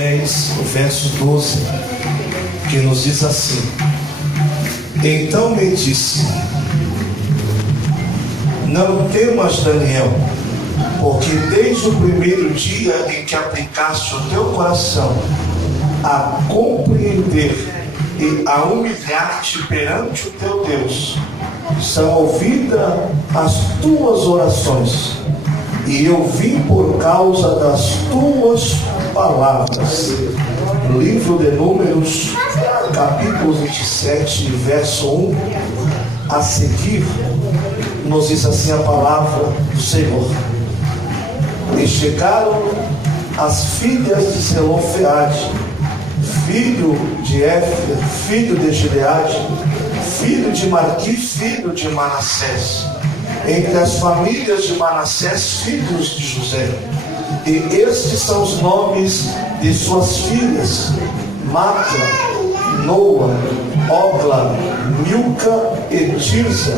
10, o verso 12, que nos diz assim: então me disse, não temas, Daniel, porque desde o primeiro dia em que aplicaste o teu coração a compreender e a humilhar-te perante o teu Deus, são ouvidas as tuas orações, e eu vim por causa das tuas palavras. Livro de Números, capítulo 27, verso 1 a seguir, nos diz assim a palavra do Senhor: e chegaram as filhas de Zelofeade, filho de Éfer, filho de Gileade, filho de Marqui, filho de Manassés, entre as famílias de Manassés, filhos de José. E estes são os nomes de suas filhas: Macla, Noa, Ogla, Milca e Tirza.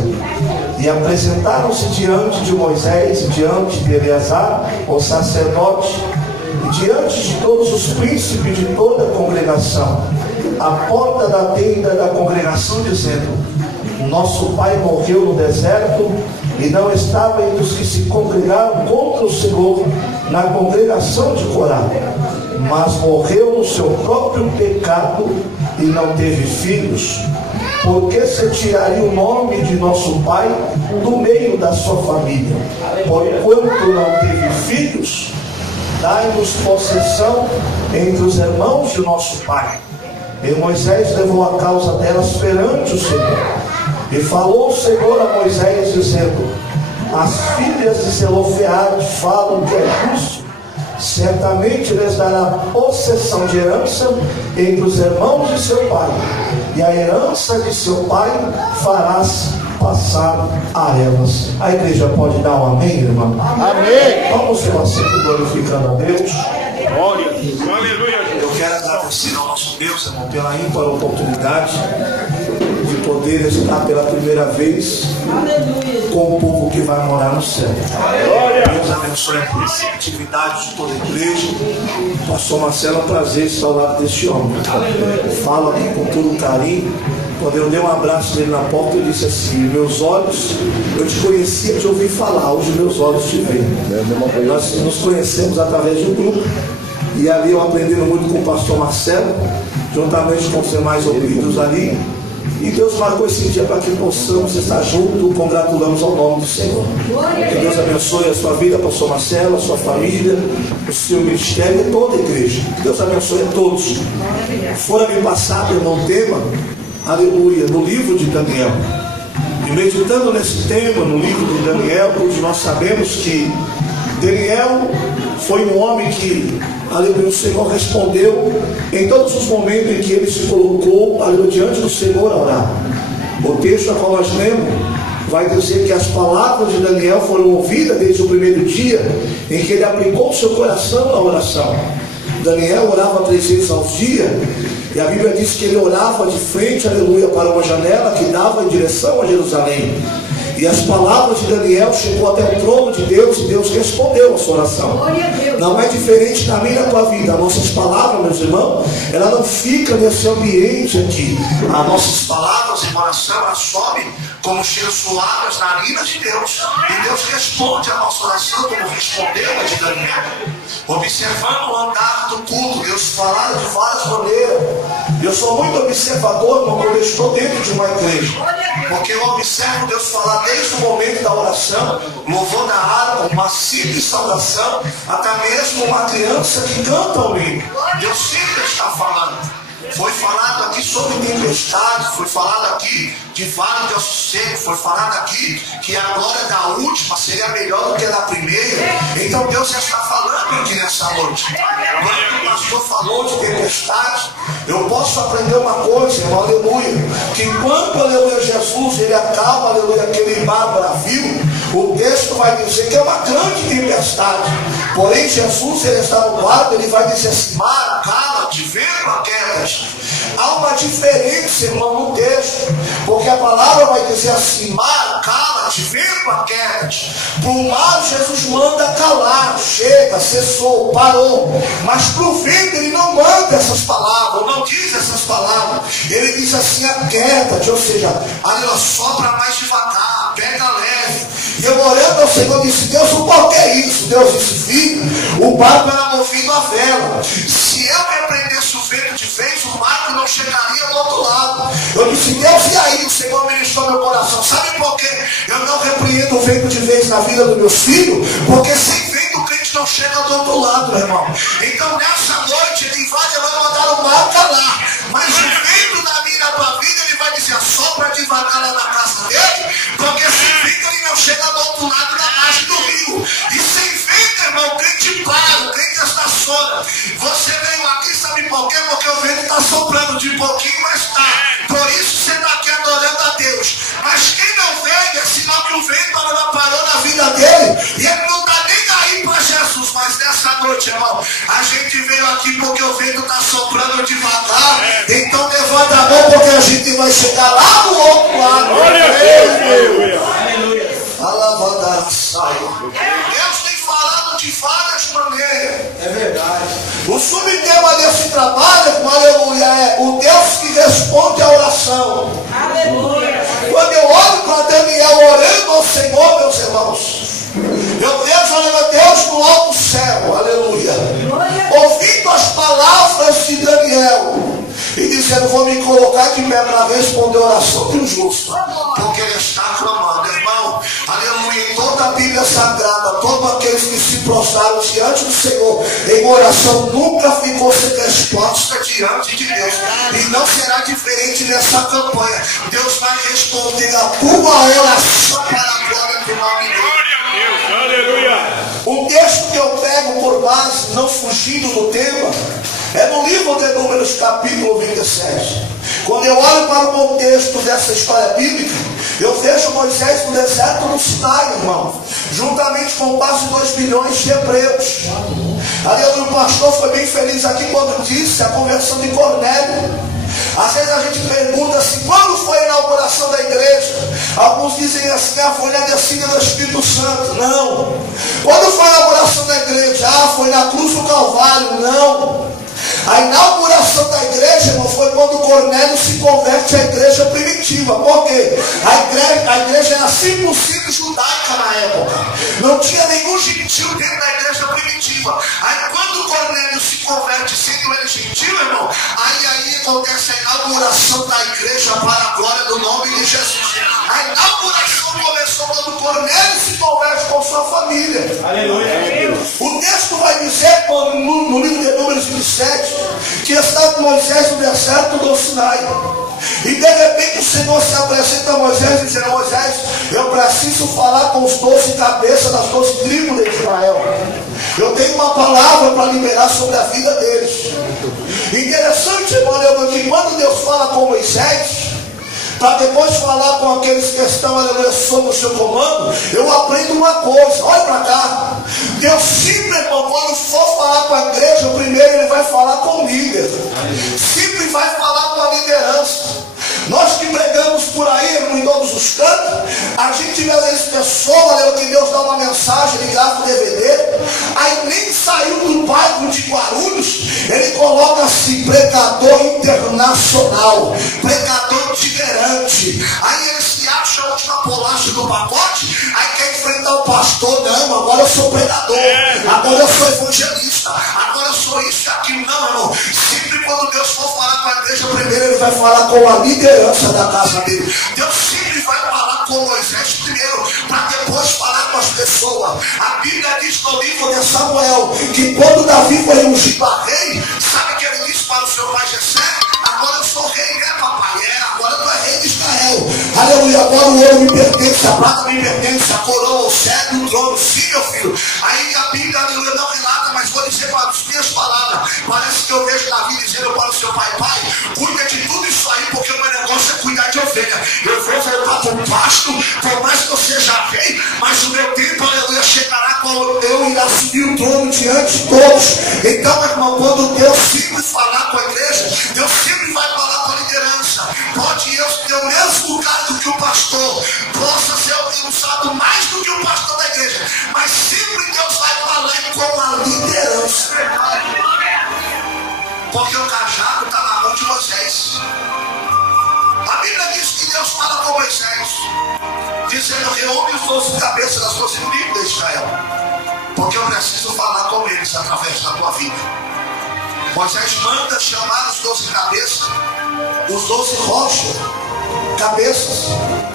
E apresentaram-se diante de Moisés, diante de Eleazar, o sacerdote, e diante de todos os príncipes de toda a congregação, à porta da tenda da congregação, dizendo: nosso pai morreu no deserto e não estava entre os que se congregaram contra o Senhor na congregação de Corá, mas morreu no seu próprio pecado e não teve filhos. Porque se tiraria o nome de nosso pai do meio da sua família? Porquanto não teve filhos, dai-nos possessão entre os irmãos de nosso pai. E Moisés levou a causa delas perante o Senhor. E falou o Senhor a Moisés, dizendo: as filhas de Zelofeade falam que é justo, certamente lhes dará possessão de herança entre os irmãos de seu pai, e a herança de seu pai farás passar a elas. A igreja pode dar um amém, irmão? Amém. Vamos ser assim, glorificando a Deus. Glória a Deus. Aleluia. Eu quero agradecer ao nosso Deus, irmão, pela ímpar oportunidade de poder estar pela primeira vez com o povo que vai morar no céu. Deus abençoe a receptividade de toda a igreja. Pastor Marcelo, é um prazer estar ao lado deste homem. Falo aqui com todo carinho. Quando eu dei um abraço nele na porta, eu disse assim: meus olhos, eu te conhecia de ouvir falar, hoje meus olhos te veem. Nós nos conhecemos através de um grupo, e ali eu aprendi muito com o pastor Marcelo, juntamente com os demais ouvidos ali. E Deus marcou esse dia para que possamos estar juntos. Congratulamos ao nome do Senhor. Que Deus abençoe a sua vida, pastor Marcelo, a sua família, o seu ministério e toda a igreja. Que Deus abençoe a todos. Fora-me passado, irmão, tema, aleluia, no livro de Daniel. E meditando nesse tema, no livro de Daniel, pois nós sabemos que Daniel foi um homem que, aleluia, o Senhor respondeu em todos os momentos em que ele se colocou, aleluia, diante do Senhor a orar. O texto a qual nós lemos vai dizer que as palavras de Daniel foram ouvidas desde o primeiro dia em que ele aplicou o seu coração na oração. Daniel orava 3 vezes ao dia, e a Bíblia diz que ele orava de frente, aleluia, para uma janela que dava em direção a Jerusalém. E as palavras de Daniel chegou até o trono de Deus, e Deus respondeu a sua oração. Não é diferente na minha e na tua vida. As nossas palavras, meus irmãos, ela não fica nesse ambiente aqui. As nossas palavras em oração, ela sobe como cheiros suaves nas narinas de Deus. E Deus responde a nossa oração como respondeu a de Daniel. Observando o andar do culto, Deus fala de várias maneiras. Eu sou muito observador quando eu estou dentro de uma igreja, porque eu observo Deus falar desde o momento da oração, louvando a harpa, uma simples saudação, até mesmo uma criança que canta o hino. Deus sempre está falando. Foi falado aqui sobre tempestade, foi falado aqui de vale de ossos secos, foi falado aqui que a glória da última seria melhor do que a da primeira. Então Deus já está falando aqui nessa noite. Quando o pastor falou de tempestade, eu posso aprender uma coisa, irmão, aleluia, que enquanto, aleluia, Jesus, ele acalma, aleluia, aquele mar bravio, o texto vai dizer que é uma grande tempestade. Porém, Jesus, ele está no lado, ele vai dizer assim: mar, cala-te, vento, aquelas. Há uma diferença, irmão, no texto, porque a palavra vai dizer assim: mar, cala-te, vento, aquelas. Para o mar, Jesus manda calar, chega, cessou, parou. Mas para o vento, ele não diz assim, aquieta-te, ou seja, ela sopra mais devagar, pega leve. E eu orando ao Senhor, disse, Deus, o qual que é isso? Deus disse, filho, o barco era movido a vela. Se eu repreendesse o vento de vez, o barco não chegaria do outro lado. Eu disse, Deus, e aí? O Senhor ministrou meu coração. Sabe por quê? Eu não repreendo o vento de vez na vida dos meus filhos, porque sem vento o crente não chega do outro lado, meu irmão. Então nessa noite ele vai mandar o mar calar, mas o vento da minha tua vida, ele vai dizer, sopra devagar lá na casa dele, porque sem vento ele não chega do outro lado da margem do rio. E sem vento, irmão, o crente para, o crente estaciona. Você veio aqui, sabe por quê? Porque o vento está soprando de pouquinho, mas está. Por isso você está aqui adorando a Deus. Mas quem não veio é sinal que o vento ainda parou na vida dele e ele não está nem aí para Jesus. Mas nessa noite, irmão, a gente veio aqui porque o vento está soprando devagar. Então levanta a mão, porque a gente vai chegar lá no outro lado. Glória a Deus. Aleluia. Alavadar saia. Deus tem falado de várias maneiras. É verdade. O subtema desse trabalho, aleluia, é o Deus que responde a oração. Aleluia. Quando eu olho para Daniel orando ao Senhor, meus irmãos, eu vejo, aleluia, Deus no alto céu, aleluia, ouvindo as palavras de Daniel e dizendo, vou me colocar de pé para responder a oração de um justo, porque ele está clamando, irmão, aleluia. Em toda a Bíblia Sagrada, todos aqueles que se prostraram diante do Senhor em oração nunca ficou sem resposta diante de Deus, e não será diferente nessa campanha. Deus vai responder a tua oração para a glória do nome dele. Aleluia. O texto que eu pego por base, não fugindo do tema, é no livro de Números, capítulo 27. Quando eu olho para o contexto dessa história bíblica, eu vejo Moisés no deserto do Sinai, irmão, juntamente com quase 2 milhões de hebreus. Aleluia, o pastor foi bem feliz aqui quando disse a conversão de Cornélio. Às vezes a gente pergunta assim, quando foi a inauguração da igreja? Alguns dizem assim, foi na descida do Espírito Santo. Não. Quando foi a inauguração da igreja? Foi na cruz do Calvário. Não. A inauguração da igreja não foi quando Cornélio se converte à igreja primitiva. Por quê? A igreja era 100% judaica na época. Não tinha nenhum gentil dentro da igreja primitiva. Aí quando Cornélio se converte sendo ele gentil, irmão, aí acontece a inauguração da igreja para a glória do nome de Jesus. A inauguração começou quando Cornélio se converte com sua família. Aleluia. O texto vai dizer no livro de Números 27 que estava Moisés no deserto do Sinai. E de repente o Senhor se apresenta a Moisés e diz, Moisés, eu preciso falar com os 12 cabeças das 12 tribos de Israel. Eu tenho uma palavra para liberar sobre a vida deles. Interessante, irmão, que quando Deus fala com Moisés, para depois falar com aqueles que estão, aleluia, sob o seu comando, eu aprendo uma coisa, olha para cá. Deus sempre, irmão, quando for falar com a igreja, primeiro ele vai falar com o líder. Sempre vai falar com a liderança. Nós que pregamos por aí, irmão, em todos os cantos, a gente vê as pessoas, que Deus dá uma mensagem, ele grava o DVD, aí nem saiu do bairro de Guarulhos, ele coloca assim, pregador internacional, pregador itinerante. Aí ele se acha a última bolacha do pacote, aí quer enfrentar o pastor. Não, agora eu sou pregador, agora eu sou evangelista, agora eu sou isso e aquilo. Não, irmão, sempre quando Deus for falar com a igreja, primeiro ele vai falar com a liderança da casa dele. Deus sempre vai falar com Moisés primeiro, para depois falar com as pessoas. A Bíblia diz no livro de Samuel que quando Davi foi ungido a rei, sabe que ele disse para o seu pai Jessé? Agora eu sou rei, né, papai? Agora tu é rei de Israel. Aleluia, agora o ouro me pertence, a prata me pertence, a coroa, o cetro, o trono. Sim, meu filho. Aí a Bíblia, aleluia, não relata, mas vou dizer para as minhas palavras. Parece que eu vejo Davi dizendo para o seu pai, pai, cuida de tudo isso aí, porque o meu negócio é cuidar de ovelha. Eu vou voltar para o pasto, por mais que eu seja rei, mas o meu tempo, aleluia, chegará quando eu irá subir o trono diante de todos. Então, irmão, quando Deus sempre falar com a igreja, Deus sempre vai falar com a liderança. Pode eu ter o mesmo cargo que o pastor, possa ser usado mais do que o pastor da igreja, mas sempre Deus vai falar com a liderança. Porque o cajado está na mão de Moisés. Bíblia diz que Deus fala com Moisés, dizendo: reúne os 12 cabeças das suas tribos de Israel, porque eu preciso falar com eles através da tua vida. Moisés manda chamar os 12 cabeças, os 12 rochas, cabeças.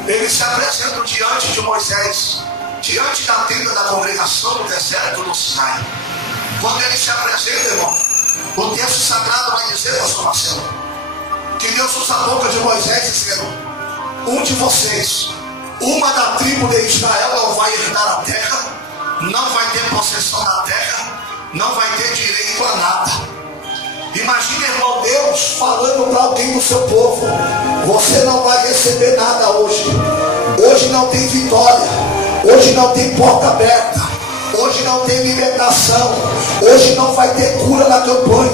Eles se apresentam diante de Moisés, diante da tenda da congregação no deserto do Sinai. Quando eles se apresentam, irmão, o texto sagrado vai dizer, pastor Marcelo, que Deus usa a boca de Moisés dizendo: um de vocês, uma da tribo de Israel, não vai herdar a terra, não vai ter possessão da terra, não vai ter direito a nada. Imagina, irmão, Deus falando para alguém do seu povo: você não vai receber nada hoje. Hoje não tem vitória. Hoje não tem porta aberta. Hoje não tem libertação. Hoje não vai ter cura na campanha.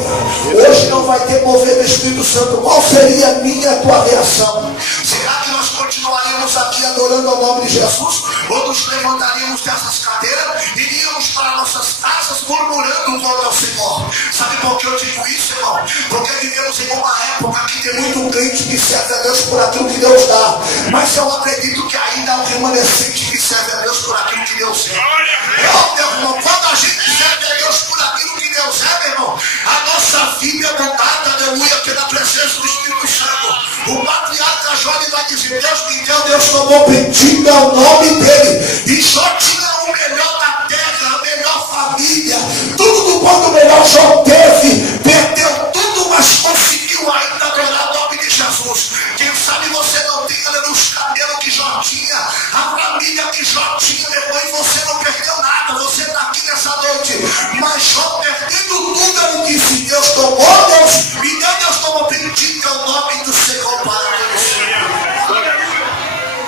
Hoje não vai ter mover do Espírito Santo. Qual seria a minha e a tua reação? Será que nós continuaríamos aqui adorando ao nome de Jesus? Ou nos levantaríamos dessas cadeiras e iríamos para nossas casas murmurando contra o Senhor? Sabe por que eu digo isso, irmão? Porque vivemos em uma época que tem muito crente que serve a Deus por aquilo que Deus dá. Mas eu acredito que ainda há um remanescente que serve a Deus por aquilo que Deus é. Meu irmão, quando a gente serve a Deus por aquilo que Deus é, meu irmão, a nossa vida é mudada, aleluia, pela presença do Espírito Santo. O patriarca Jó vai dizer: Deus me deu, Deus tomou, bendito é o nome dele. E Jó tinha o melhor da terra, a melhor família, tudo do quanto melhor Jó teve. Perdeu tudo, mas conseguiu ainda adorar o nome de Jesus. Quem sabe você não tem, aleluia, os cabelos que Jó tinha, a família que Jó tinha, meu irmão, e você não perdeu nada. Você está aqui nessa noite, mas Jó perdendo tudo, ele disse: Deus tomou, Deus me deu, Deus tomou, bendito é o nome do Senhor para Deus.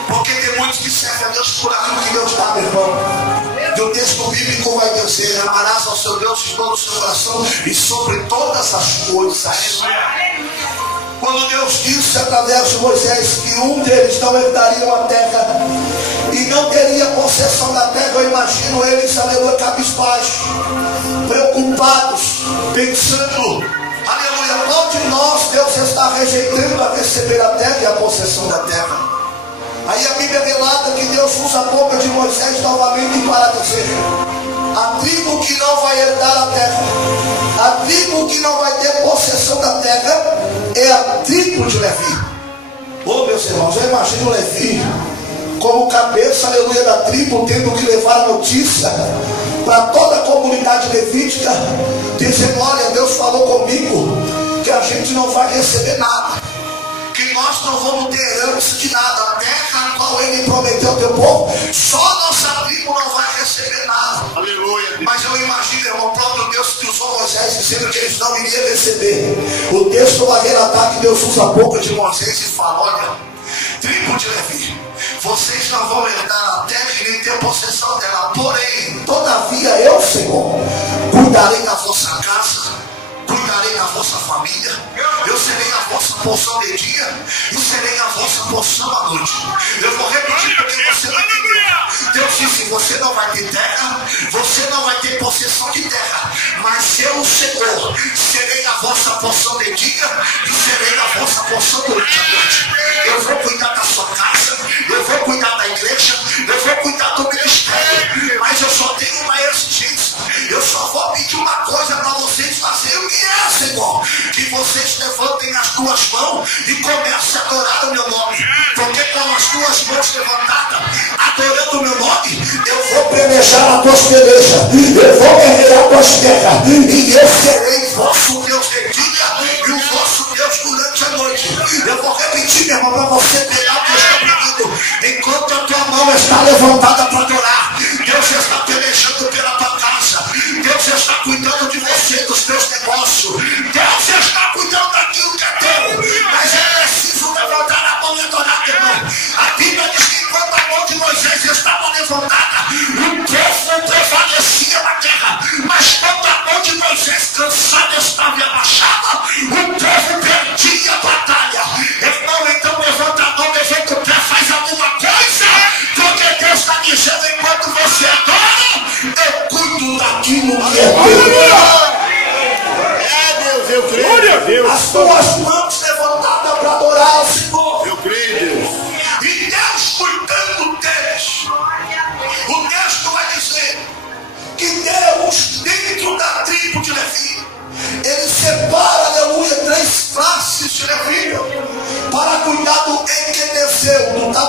Porque tem muitos que servem a Deus por aquilo que Deus dá, meu irmão. E o texto bíblico vai dizer: amarás ao seu Deus de todo o seu coração e sobre todas as coisas. Quando Deus disse através de Moisés que um deles não herdaria a terra e não teria possessão da terra, eu imagino eles, aleluia, cabisbaixos, preocupados, pensando: aleluia, qual de nós Deus está rejeitando a receber a terra e a possessão da terra? Aí a Bíblia relata que Deus usa a boca de Moisés novamente para dizer: a tribo que não vai herdar a terra, a tribo que não vai ter possessão da terra, é a tribo de Levi. Oh, meus irmãos, eu imagino Levi como cabeça, aleluia, da tribo, tendo que levar a notícia para toda a comunidade levítica, dizendo: olha, Deus falou comigo que a gente não vai receber nada, que nós não vamos ter herança de nada. A terra a qual ele prometeu ao teu povo, só nossa tribo não vai receber nada. Aleluia. Mas eu imagino, irmão, o próprio Deus que usou Moisés dizendo que eles não iriam receber. O texto vai relatar que Deus usa a boca de Moisés e fala: olha, tribo de Levi, vocês não vão herdar a terra e nem ter possessão dela. Porém, todavia eu, Senhor, cuidarei da vossa casa, cuidarei da vossa família. Eu serei a vossa porção de dia e serei a vossa porção à noite. Eu vou repetir porque você não entendeu. Deus disse: você não vai ter terra, você não vai ter possessão de terra, mas eu, o Senhor, serei a vossa porção de dia e serei a vossa porção durante a noite. Eu vou cuidar da sua casa, eu vou cuidar da igreja, eu vou cuidar do ministério, mas eu só tenho uma exigência. Eu só vou pedir uma coisa para vocês fazerem. O que é, Senhor? Que vocês levantem as tuas mãos e comecem a adorar o meu nome. Porque com as tuas mãos levantadas, adorando o meu nome, eu vou pelejar a tuas pelejas, eu vou guerrear a tuas guerras, e eu serei vosso Deus de dia e o vosso Deus durante a noite. Eu vou repetir, meu irmão, para você pegar o que eu estou pedindo. Enquanto a tua mão está levantada para adorar, Deus está pelejando pela tua casa, Deus está cuidando de você, dos teus negócios, Deus está cuidando daquilo que é teu. Mas é preciso levantar a mão e adorar, irmão. A Bíblia diz que enquanto a mão de Moisés estava levantada, o povo prevalecia na terra. Mas quando a mão de Moisés cansada estava abaixada, o povo perdia a batalha. Irmão, então levanta a mão, levanta o pé, faz alguma coisa, porque Deus está dizendo: enquanto você adora, eu cuido daquilo que é teu. Glória a Deus. As tuas mãos levantadas para adorar ao Senhor. Eu creio.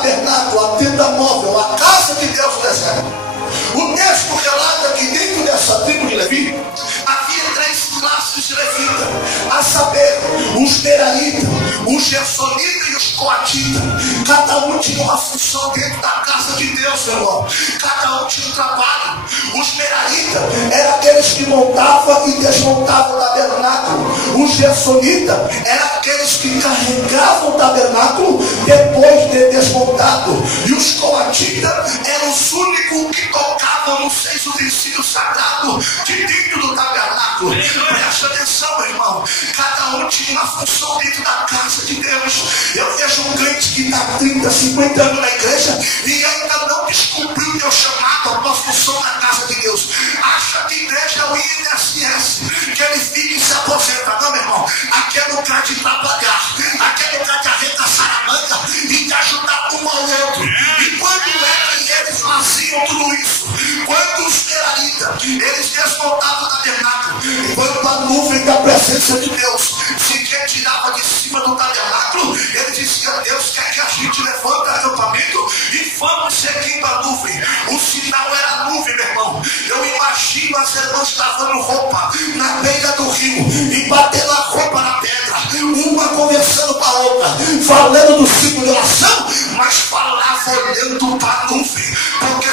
tabernáculo, a tenda móvel, a casa de Deus no deserto. O texto relata que dentro dessa tribo de Levi havia 3 classes de levita, a saber, os meraritas, os gersonitas e os coatitas. Cada um tinha uma função dentro da casa de Deus, meu irmão. Cada um tinha um trabalho. Os meraritas eram aqueles que montavam e desmontavam o tabernáculo. Os gersonitas eram aqueles que carregavam o tabernáculo depois de desmontado. E os coatitas eram os únicos que tocavam nos 6 utensílios sagrados de dentro do tabernáculo. Presta atenção, meu irmão. Cada um tinha uma função dentro da casa de Deus. Eu vejo um crente que está 30, 50 anos na igreja e ainda não descobriu o teu chamado, a tua função na casa de Deus. Acha que igreja é o INSS, que ele fica e se aposenta. Não, meu irmão. Aqui é lugar de trabalhar. Aqui é lugar de arregaçar a manga e de ajudar um ao outro. E quando é que eles faziam tudo isso? Quando os meraritas, eles desmontavam o tabernáculo, quando a nuvem da presença de Deus se retirava de cima do tabernáculo, ele dizia: Deus quer que a gente levante acampamento e vamos seguindo a nuvem. O sinal era a nuvem, meu irmão. Eu imagino as irmãs lavando roupa na beira do rio e batendo a roupa na pedra, uma conversando com a outra, falando do ciclo de oração, mas falava olhando para a nuvem, porque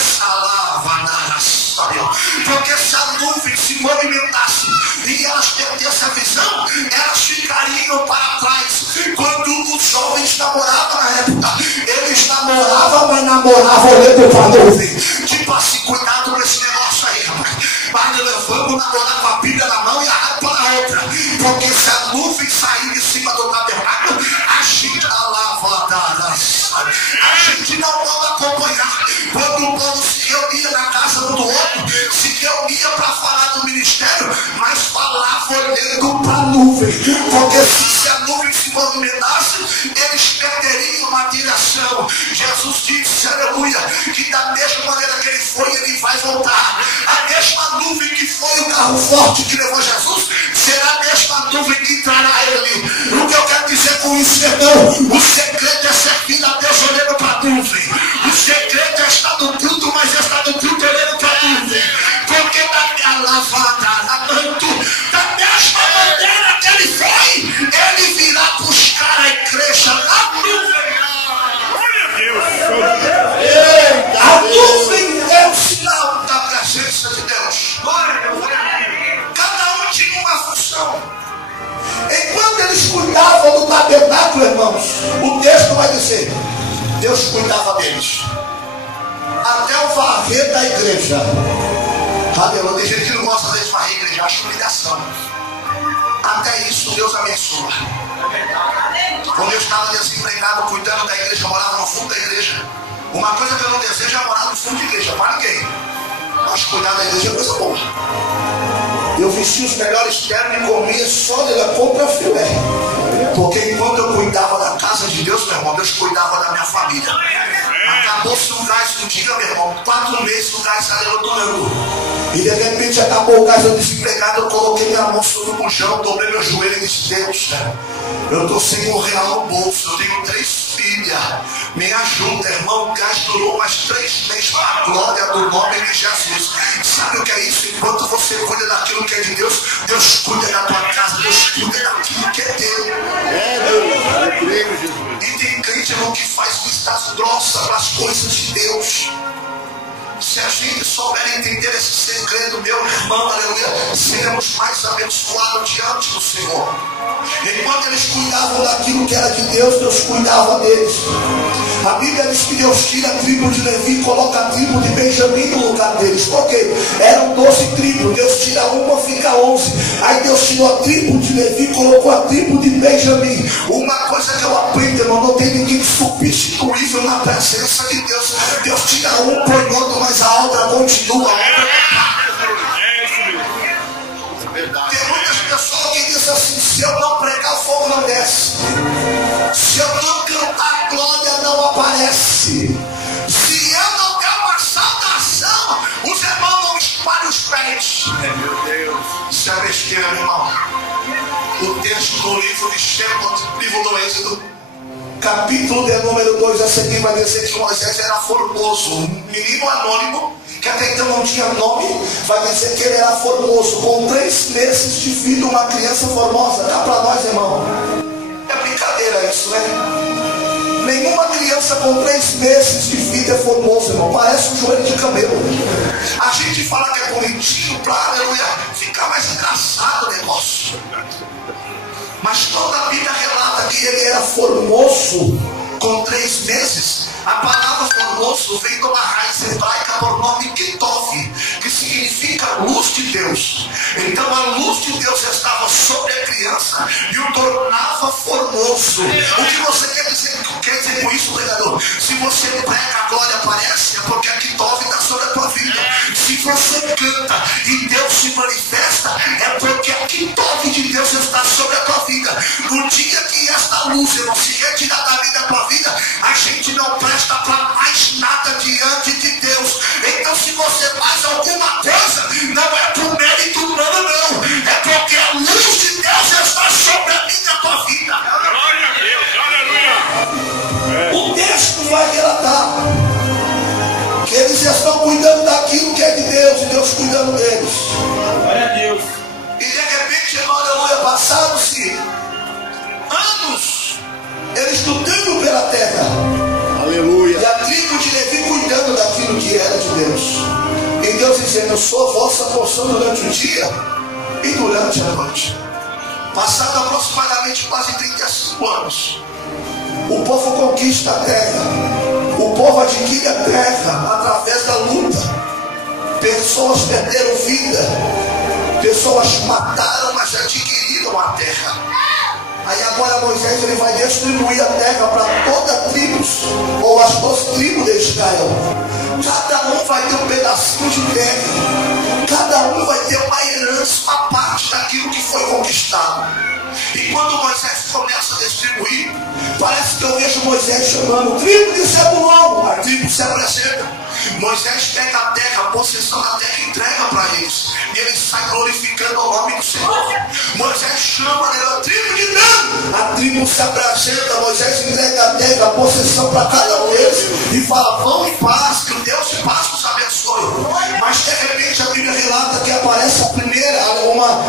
se a nuvem se movimentasse e elas perdessem a visão, elas ficariam para trás. Quando os jovens namoravam na época, eles namoravam, mas namoravam olhando para a nuvem. Tipo assim, cuidado com esse negócio aí, rapaz. Mas vamos namorar com a Bíblia na mão e a harpa na outra, porque se a nuvem sair de cima do tabernáculo, a gente não vai acompanhar. Quando o povo se reunia na casa um do outro, se reunia para falar do ministério, mas falava olhando para a nuvem, porque se a nuvem se movimentasse, eles perderiam uma direção. Jesus disse, aleluia, que da mesma maneira que ele foi, ele vai voltar. A mesma nuvem que foi o carro forte que levou Jesus, será a mesma nuvem que trará ele. O que eu quero dizer com isso, irmão? O segredo é servir a Deus olhando para a nuvem. O segredo é estar no culto, mas é estar no culto olhando para a nuvem. Porque da minha lavada, da mesma maneira que ele foi, ele virá buscar a igreja na nuvem. A nuvem é o sinal da presença de Deus. Cada um tinha uma função. Enquanto eles cuidavam do tabernáculo, irmãos, o texto vai dizer: Deus cuidava deles até o varrer da igreja. Aleluia. Tem gente que não gosta de varrer a igreja, acha humilhação. Até isso Deus abençoa. Quando eu estava desempregado, cuidando da igreja, eu morava no fundo da igreja. Uma coisa que eu não desejo é morar no fundo da igreja, para ninguém. Mas cuidar da igreja é coisa boa. Eu vestia os melhores ternos e comia só da compra filé. Porque enquanto eu cuidava da casa de Deus, meu irmão, Deus cuidava da minha família. Acabou-se o gás do dia, meu irmão. 4 meses o gás saiu do meu. E de repente acabou o gás, eu desempregado, eu coloquei minha mão sobre o bujão, dobrei meu joelho e disse: Deus, eu estou sem R$1 no bolso, eu tenho 3 filhas, me ajuda, irmão. O gás durou mais 3 meses para a glória do nome de Jesus. Sabe o que é isso? Enquanto você cuida daquilo que é de Deus, Deus cuida da tua casa, Deus cuida daquilo que é teu. E tem crente, irmão, que faz vistas grossas para as coisas de Deus. Se a gente souber entender esse segredo, meu irmão, aleluia, seremos mais abençoados diante do Senhor. Enquanto eles cuidavam daquilo que era de Deus, Deus cuidava deles. A Bíblia diz que Deus tira a tribo de Levi e coloca a tribo de Benjamim no lugar deles. Por quê? Eram 12 tribos, Deus tira uma, fica 11. Aí Deus tirou a tribo de Levi e colocou a tribo de Benjamim. Uma coisa que eu aprendo, irmão, não tem ninguém substituível na presença de Deus. Deus tira um, põe outro, mas a obra continua. Tem muitas pessoas que dizem assim: se eu não pregar, o fogo não desce. Se eu não cantar, a glória não aparece. Se eu não der uma saudação, os irmãos não espalham os pés. Meu Deus, isso é besteira, irmão. O texto do livro de Shemot, livro do Êxodo, capítulo de número 2 a seguir vai dizer que Moisés era formoso, um menino anônimo, que até então não tinha nome, vai dizer que ele era formoso, com 3 meses de vida, uma criança formosa. Dá para nós, irmão? É brincadeira isso, né? Nenhuma criança com 3 meses de vida é formoso, irmão. Parece um joelho de camelo. A gente fala que é bonitinho para, aleluia, ficar mais engraçado o negócio. Mas toda a Bíblia relata que ele era formoso com 3 meses. A palavra formoso vem de uma raiz hebraica por nome Kitov, que significa luz de Deus. Então a luz de Deus estava sobre a criança e o tornava formoso. O que você quer dizer com isso, pregador? Se você prega, a glória aparece, é porque a Kitov está sobre a tua vida. Se você canta e Deus se manifesta, é porque a Kitov de Deus está sobre a tua vida. No dia que esta luz não se retirar da vida da tua vida, a gente não presta para mais nada diante de Deus. Então se você faz alguma coisa, não é por mérito humano, não. É porque a luz de Deus está sobre a minha tua vida. Glória a Deus, aleluia. O texto vai relatar que eles estão cuidando daquilo que é de Deus e Deus cuidando deles. Glória a Deus. E de repente, aleluia, passaram-se anos eles lutando pela terra. Aleluia. E a tribo de Levi cuidando daquilo que era de Deus. E Deus dizendo: eu sou a vossa porção durante o dia e durante a noite. Passado aproximadamente quase 35 anos, o povo conquista a terra. O povo adquire a terra através da luta. Pessoas perderam vida. Pessoas mataram, mas adquiriram a terra. Aí agora Moisés ele vai distribuir a terra para todas as tribos, ou as 2 tribos de Israel. Cada um vai ter um pedacinho de terra. Cada um vai ter uma herança, uma parte daquilo que foi conquistado. E quando Moisés começa a distribuir, parece que eu vejo Moisés chamando: tribo de Zebulon, a tribo se apresenta. Moisés pega a terra, a possessão da terra, e entrega para eles. E ele sai glorificando o nome do Senhor. Moisés chama a tribo de Dan. A tribo se apresenta. Moisés entrega a terra, a possessão para cada um deles. E fala: vão em paz, que o Deus de paz nos abençoe. Mas de repente a Bíblia relata que aparece a primeira,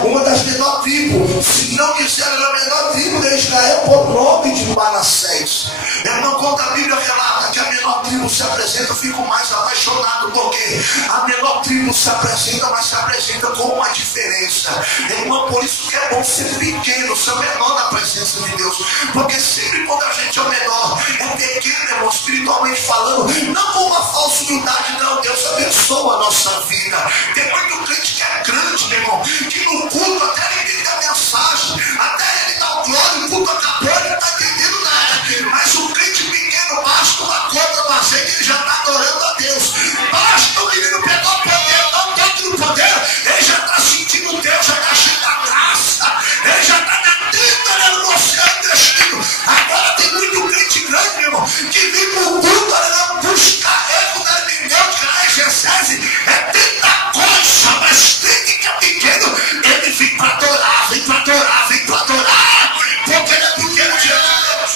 uma das menores tribos. Se não quiser, a menor tribo de Israel por nome de Manassés. Irmão, quando a Bíblia relata que a menor tribo se apresenta, eu fico mais apaixonado, porque a menor tribo se apresenta, mas se apresenta com uma diferença. Irmão, por isso que é bom ser pequeno, ser menor na presença de Deus, porque sempre quando a gente é o menor, é pequeno, irmão, espiritualmente falando, não com uma falsa humildade, não. Deus abençoa a nossa vida. Tem muito crente que é grande, meu irmão, que no culto até ele entende a mensagem, até ele dá o glória, o culto acabou, ele não está entendendo nada. Mas o crente pequeno, basta uma conta do azeite, ele já está adorando a Deus. Basta o menino pegar o poder, não toque no poder, ele já está sentindo Deus, já está cheio da graça, ele já está na tenda no oceano destino. Agora tem muito crente grande, meu irmão, que vem pro culto, não busca erro da hermenêutica, na exegese, é tanta coisa, mas tem que é pequeno, ele vem para adorar, vem para adorar, vem para adorar, porque ele é pequeno diante de Deus.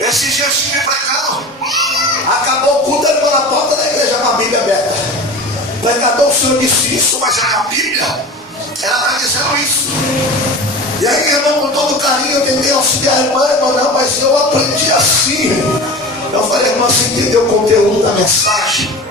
Esses dias eu estive pregando, acabou o culto, ele foi na porta da igreja com a Bíblia aberta. O pregador, o senhor disse isso, mas a Bíblia, ela está dizendo isso. E aí, irmão, com todo carinho, eu tentei auxiliar a irmã, não, mas eu aprendi assim. Eu falei: irmã, você entendeu o conteúdo da mensagem?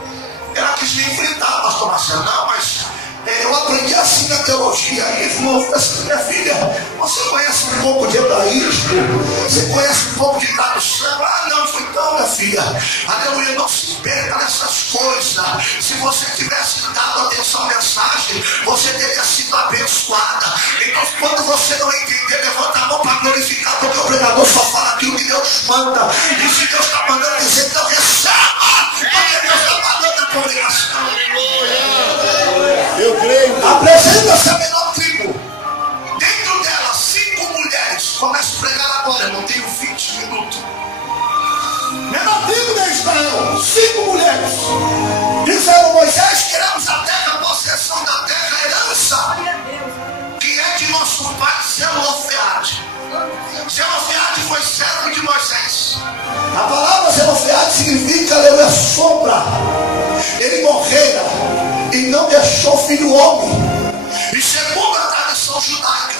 Ela quis me enfrentar, pastor Marcelo. Não, mas eu aprendi assim na teologia. Aí, irmão, eu falei assim: minha filha, você conhece um pouco de hebraísmo? Você conhece um pouco de tradução? Ah, não, foi então, minha filha. Aleluia, não se perca nessas coisas. Se você tivesse dado atenção à mensagem, você teria sido abençoada. Então, quando você não entender, levanta a mão para glorificar, porque o pregador só fala aquilo que Deus manda. E se Deus está mandando dizer, então receba, porque Deus está mandando a congregação. Eu creio. Apresenta-se a menor tribo. Dentro dela, 5 mulheres. Começo a pregar agora, não tenho 20 minutos. Menor tribo de Israel, 5 mulheres. Disseram: Moisés, queremos a terra, a possessão da terra, a herança, que é de nosso pai Zelofeade. aleluia, sombra. Ele morrera e não deixou filho homem. E segundo a tradição judaica,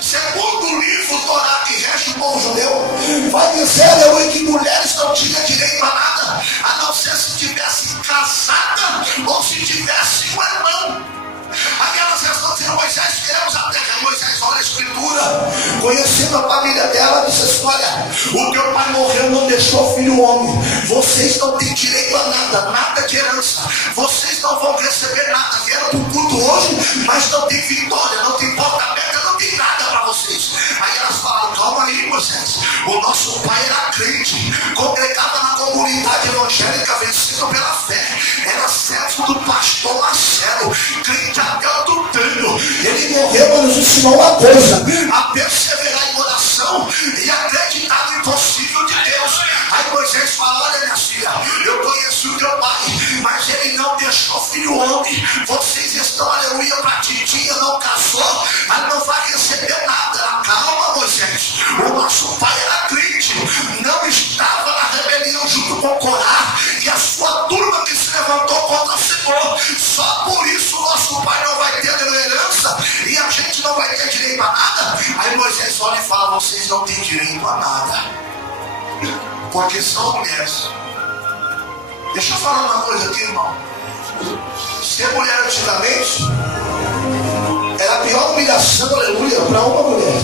segundo o livro Torá que rege o povo judeu, vai dizer, aleluia, que mulheres não tinham direito a nada, a não ser se tivesse casada ou se tivesse um irmão. Aquelas pessoas disseram, Moisés, queremos a terra. Moisés olha a escritura, conhecendo a família dela, disse assim, olha, o teu pai morreu, não deixou filho homem. Vocês não têm direito a nada, nada de herança. Vocês não vão receber nada. Vieram para o culto hoje, mas não tem vitória, não tem porta aberta, não tem nada para vocês. Aí elas falaram, calma aí, Moisés, o nosso pai era crente, congregava na comunidade evangélica, vencido pela fé, era servo do pastor Marcelo, crente até o tutano. Ele morreu, mas nos ensinou uma coisa: a perseverar em oração e acreditar no impossível de Deus. Aí Moisés fala, olha minha filha, eu conheci o teu pai, mas ele não deixou filho homem. Vocês estão, aleluia, pra titia, não casou, mas não vai receber nada. Calma, Moisés, o nosso pai era crente, não estava na rebelião junto com Corá e a sua turma que se levantou contra o Senhor. Só por isso o nosso pai não vai ter herança e a gente não vai ter direito a nada. Aí Moisés olha e fala, vocês não têm direito a nada, porque são mulheres. Deixa eu falar uma coisa aqui, irmão. Ser mulher antigamente era a pior humilhação, aleluia, para uma mulher.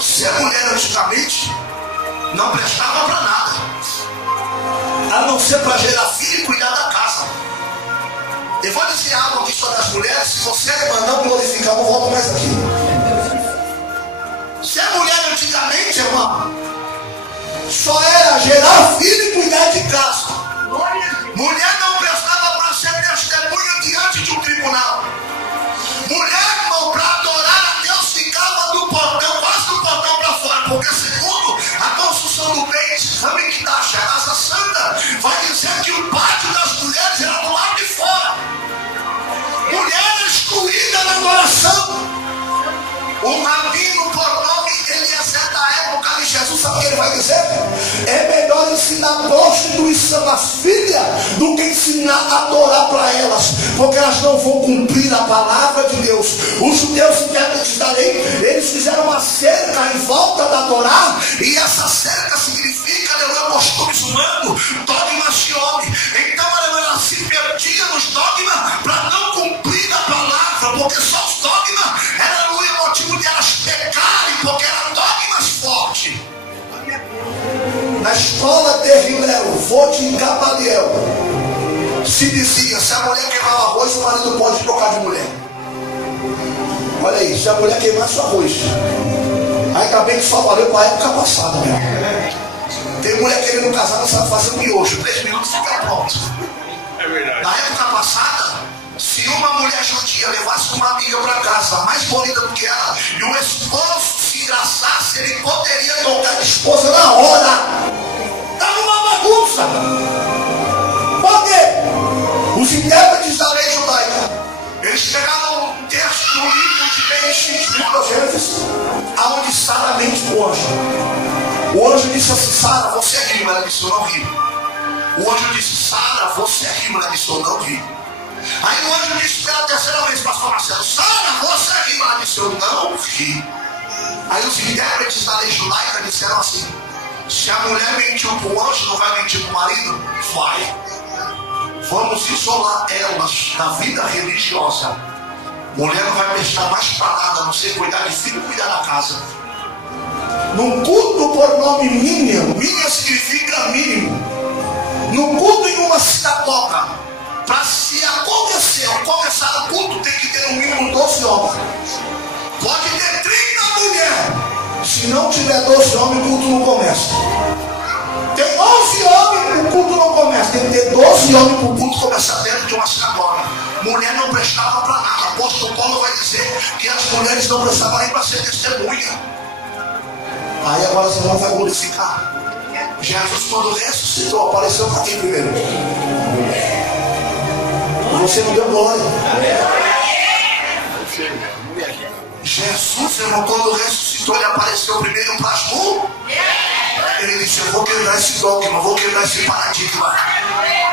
Ser mulher antigamente não prestava para nada, a não ser para gerar filho e cuidar da casa. Eu vou dizer algo aqui sobre as mulheres. Se você não glorificar, eu não volto mais aqui. Ser mulher antigamente, irmão, só era gerar filho e cuidar de casa. Mulher não prestava para ser testemunha diante de um tribunal. Mulher, irmão, para adorar a Deus, ficava do portão, quase do portão para fora, porque segundo a construção do Beit Hamikdash, a casa santa, vai dizer que o pátio das mulheres era do lado de fora. Mulher excluída na adoração. O rabino, por nome Eliezer da época de Jesus, sabe o que ele vai dizer? É melhor ensinar prostituição às filhas do que ensinar a adorar para elas, porque elas não vão cumprir a palavra de Deus. Os judeus intérpretes da lei, eles fizeram uma cerca em volta da Torá, e essa cerca significa, aleluia, costumes humanos, dogmas de homem. Então, aleluia, ela se perdia nos dogmas para não cumprir a palavra, porque só os dogmas eram, aleluia, motivo de elas pecarem, porque eram dogmas fortes. Na escola de Hillel, Vote em Gamaliel, se dizia, se a mulher queimar o arroz, o marido pode trocar de mulher. Olha aí, se a mulher queimasse o arroz, aí também que só valeu para a época passada, meu. Tem mulher querendo casar, não sabe fazer um miojo, 3 minutos fica pronto. É verdade. Na época passada, se uma mulher judia levasse uma amiga para casa, mais bonita do que ela, e o esposo se engraçasse, ele poderia trocar de esposa na hora. Estava uma bagunça. Por quê? Os intérpretes da lei judaica, eles pegaram um texto no livro de Bereshit, livro de Gênesis, aonde Sara mente com o anjo. O anjo disse assim, Sara, você é rima. Ela disse, eu não rio. O anjo disse, Sara, você é rima. Ela disse, eu não rio. Aí o anjo disse pela terceira vez, pastor Marcelo, Sara, você é rima. Ela disse, eu não ri. Aí os intérpretes da lei judaica disseram assim, se a mulher mentiu para o anjo, não vai mentir para o marido? Vai. Vamos isolar elas da vida religiosa. Mulher não vai prestar mais para nada, a não ser cuidar de filho e cuidar da casa. Num culto por nome Minha, Minha significa mínimo. Num culto em uma sinagoga, para se acontecer, ao começar o culto, tem que ter no mínimo 12 homens. Pode ter 30 mulheres. Se não tiver 12 homens, o culto não começa. Tem 11 homens, o culto não começa. Tem que ter 12 homens para o culto começar dentro de uma sinagoga. Mulher não prestava para nada. O apóstolo Paulo vai dizer que as mulheres não prestavam nem para ser testemunha. Aí agora você não vai glorificar. Jesus, quando ressuscitou, apareceu para quem primeiro? Você não deu glória. Jesus, irmão, quando ressuscitou, ele apareceu primeiro para as mulheres. Ele disse, eu vou quebrar esse dogma, vou quebrar esse paradigma.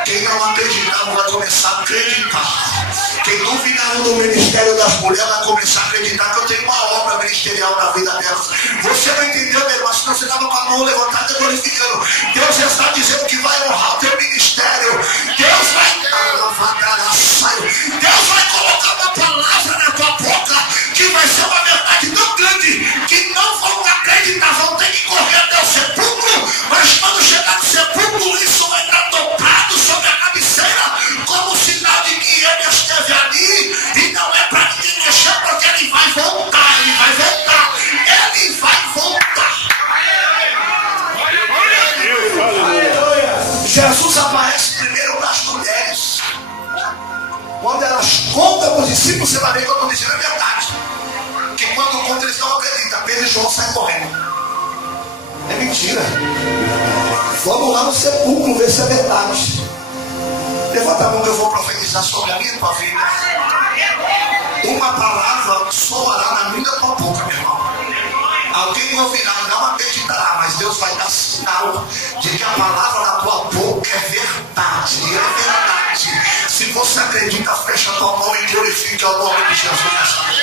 Quem não acreditava vai começar a acreditar. Quem duvidava do ministério das mulheres vai começar a acreditar que eu tenho uma obra ministerial na vida delas. Você não entendeu, meu irmão? Senão você estava com a mão levantada e glorificando. Deus já está dizendo que vai honrar o teu ministério. Deus vai colocar uma palavra na tua boca que vai ser uma verdade tão grande que não vão acreditar, vão ter que correr até o sepulcro, mas quando chegar no sepulcro isso vai estar dobrado sobre a cabeceira como sinal de que ele esteve ali e não é para ninguém mexer porque ele vai voltar, ele vai voltar, ele vai voltar. Jesus aparece primeiro para as mulheres. Quando elas contam para os discípulos, você vai ver que eu estou dizendo a verdade. Que quando contam eles não acreditam. Pedro e João saem correndo. É mentira. Vamos lá no sepulcro ver se é verdade. Levanta a mão que eu vou profetizar sobre a minha tua vida. Uma palavra soará na minha tua boca, meu irmão. Alguém ouvirá e não acreditará, mas Deus vai dar sinal de que a palavra da tua boca é verdade. É verdade. Se você acredita, fecha a tua mão e glorifique o nome de Jesus nessa noite.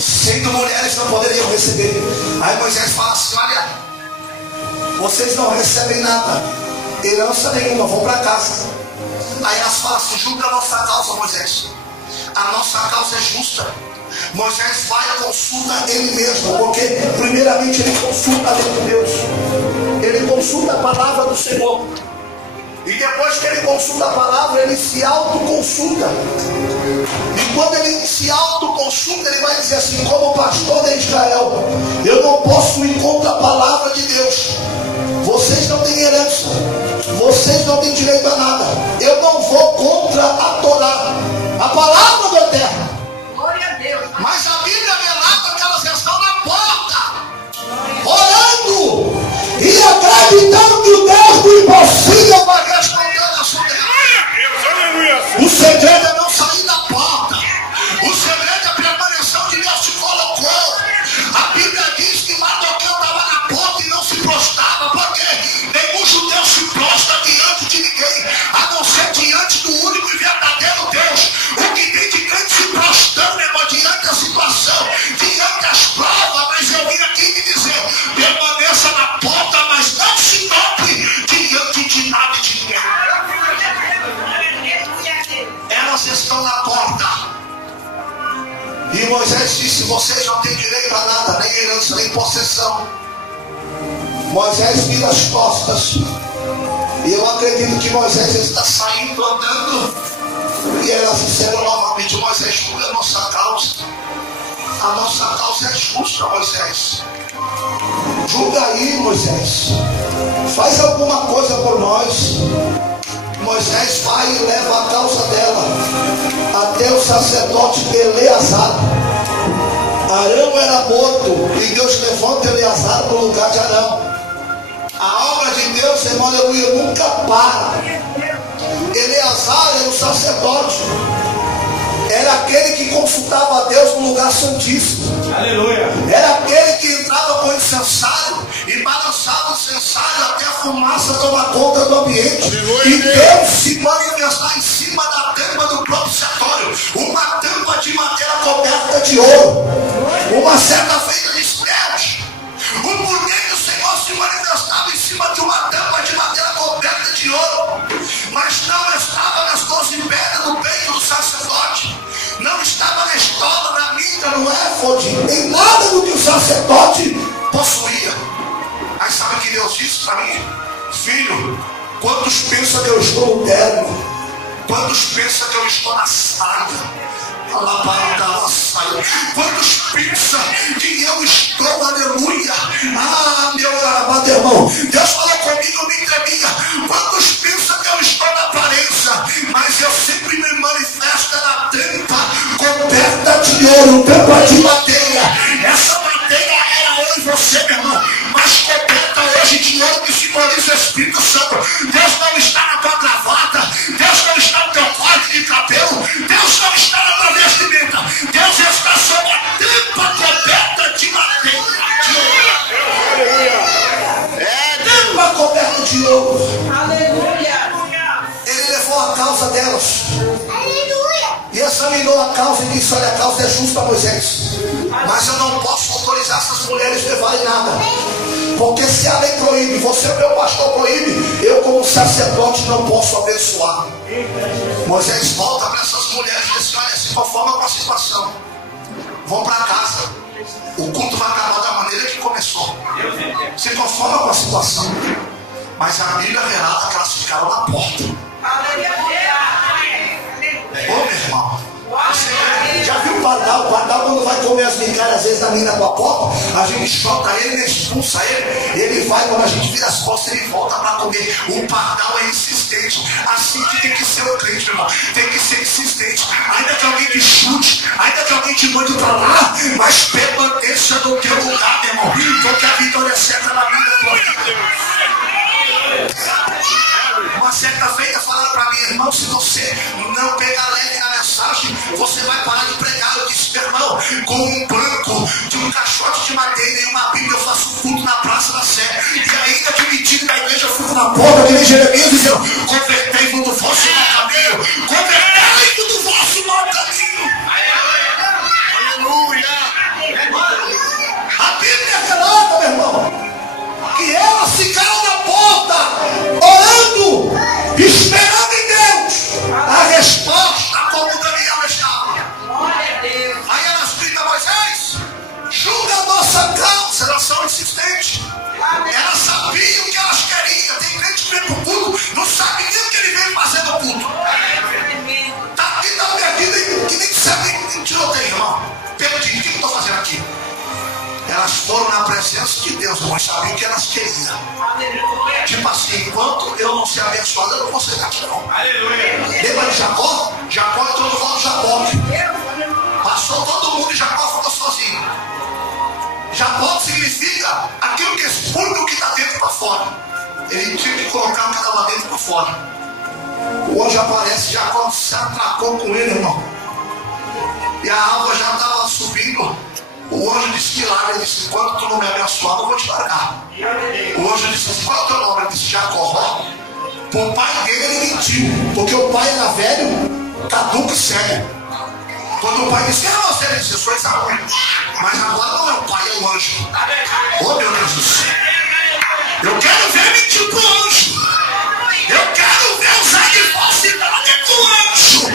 Sendo mulheres não poderiam receber. Aí Moisés fala assim, olha, vocês não recebem nada, herança nenhuma, vão para casa. Aí elas falam assim, julga a nossa causa, Moisés. A nossa causa é justa. Moisés vai e consulta ele mesmo, porque primeiramente ele consulta a Deus. Ele consulta a palavra do Senhor. E depois que ele consulta a palavra, ele se autoconsulta. E quando ele se autoconsulta, ele vai dizer assim, como pastor de Israel, eu não posso ir contra a palavra de Deus. Vocês não têm herança, vocês não têm direito a nada. Eu não vou contra a Torá, a palavra do Eterno. Glória a Deus. Mas a Bíblia relata que elas estão na porta, orando e acreditando que o Deus do impossível vai responder a oração dela. O segredo é não sair da porta. O segredo é permanecer onde Deus te colocou. A Bíblia diz que Mardoqueu estava na porta e não se prostrava, porque nenhum judeu se prostra diante de ninguém, a não ser diante do único e verdadeiro Deus. O que tem de crente se prostrando, meu irmão, diante da situação, diante das provas. Mas eu vim aqui te dizer, permaneça na porta, mas não se dobre diante de nada e de ninguém. Elas estão na porta. E Moisés disse, vocês não têm direito a nada, nem herança, nem possessão. Moisés vira as costas. E eu acredito que Moisés está saindo, andando. E elas disseram novamente, Moisés, julga a nossa causa. A nossa causa é justa, Moisés. Julga aí, Moisés. Faz alguma coisa por nós. Moisés vai e leva a causa dela até o sacerdote Eleazar. Arão era morto e Deus levanta Eleazar para o lugar de Arão. A obra de Deus, irmão, aleluia, nunca para. Eleazar era o sacerdote, era aquele que consultava a Deus no lugar santíssimo. Aleluia. Era aquele que entrava com o incensário e balançava o incensário até a fumaça tomar conta do ambiente. Aleluia. E Deus se manifestar em cima da tampa do propiciatório, uma tampa de madeira coberta de ouro, uma certa feita de esferos. O poder do Senhor se manifestava em cima de uma tampa de madeira coberta de ouro, mas não estava nas 12 pedras do peito do sacerdote, não estava na estola, na mitra, no éfode, em nada do que o sacerdote possuía. Mas sabe o que Deus disse para mim? Filho, quantos pensam que eu estou no terno? Quantos pensam que eu estou na saia? Quantos pensam que eu estou, aleluia? Ah, meu amado irmão, Deus falou comigo, eu me tremia. Quantos pensam que eu estou na aparência? Mas eu sempre me manifesto na tampa coberta de ouro, tampa de madeira. Essa madeira era eu e você, meu irmão, mas coberta hoje de ouro que simboliza o Espírito Santo. Deus não está na tua gravata, Deus não está no teu corte de cabelo, Deus não está na tua vestimenta, Deus está sobre a tampa coberta de madeira de ouro. disse: olha, a causa é justa, Moisés, mas eu não posso autorizar essas mulheres levarem nada, porque se a lei proíbe, você, meu pastor, proíbe, eu como sacerdote não posso abençoar. Moisés volta para essas mulheres e diz: olha, se conforma com a situação, vão para casa, o culto vai acabar da maneira que começou, se conforma com a situação. Mas a Bíblia relata que elas ficaram na porta. Ô meu irmão, você já viu o pardal? O pardal, quando vai comer as migalhas, às vezes na mina com a porta, a gente chota ele, expulsa ele, ele vai, quando a gente vira as costas, ele volta para comer. O pardal é insistente, assim que tem que ser o crente, meu irmão, tem que ser insistente, ainda que alguém te chute, ainda que alguém te mande para lá, mas permaneça no teu lugar, meu irmão, porque a vitória é certa na vida do Deus. Uma certa feita falaram para mim: irmão, se você não pegar leve na mensagem, você vai parar de pregar. Eu disse: meu irmão, com um banco de um caixote de madeira e uma Bíblia, eu faço culto na Praça da Sé, e ainda que me tire da igreja, eu fico na porta, que nem Jeremias, dizendo: convertei-vos do vosso mau caminho, convertei-vos do vosso mau caminho. Aleluia. A Bíblia relata, meu irmão, que elas ficaram na porta, orando, esperando em Deus a resposta, como Daniel estava. Aí elas gritam: Moisés, julga a nossa causa. Elas são insistentes, elas sabiam o que elas queriam. Tem crente que vem para o culto, não sabe nem o que ele veio fazer no culto. Está aqui na minha vida que nem sabe, nem tiroteio, irmão. Perdi, o que eu estou fazendo aqui? Elas foram na presença de Deus, mas sabiam o que elas queriam. Tipo assim, enquanto eu não ser abençoado, eu não vou ser daqui não. Lembra de Jacó? Jacó entrou no val de Jaboque. Passou todo mundo e Jacó ficou sozinho. Jacó significa aquilo que expõe o que está dentro para fora. Ele tinha que colocar o que estava dentro para fora. Hoje aparece Jacó, se atracou com ele, irmão. E a alva já estava subindo. O anjo disse que lá, ele disse: quando tu não me abençoar, eu vou te largar. O anjo disse: qual é o teu nome? Ele disse: Jacó. O pai dele, ele mentiu, porque o pai era velho, caduco e cego. Quando o pai disse: quem é você? Ele disse: eu sou Esaú. Mas agora não é o pai, é o anjo. Oh meu Deus do céu, eu quero ver mentir pro anjo, eu quero ver usar de falsidade pro anjo. O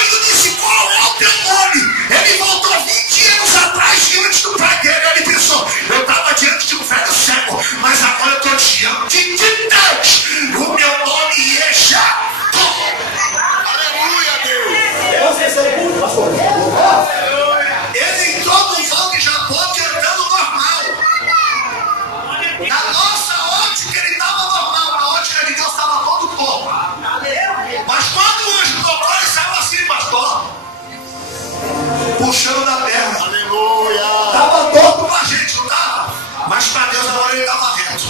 anjo disse: qual é o teu nome? Ele voltou 20 anos atrás diante do pai dele. Ele pensou: eu estava diante de um velho cego, mas agora eu estou diante de Deus. O meu nome é Jacó. Aleluia, Deus. Você é burro, pastor? Ele entrou no val de Jacó andando normal. Na nossa ótica ele estava normal, na ótica de Deus estava todo torto. Mas quando o anjo tocou, ele saiu assim, pastor, puxando da perna. Aleluia. Estava torto pra gente, não estava? Mas para Deus agora ele estava reto.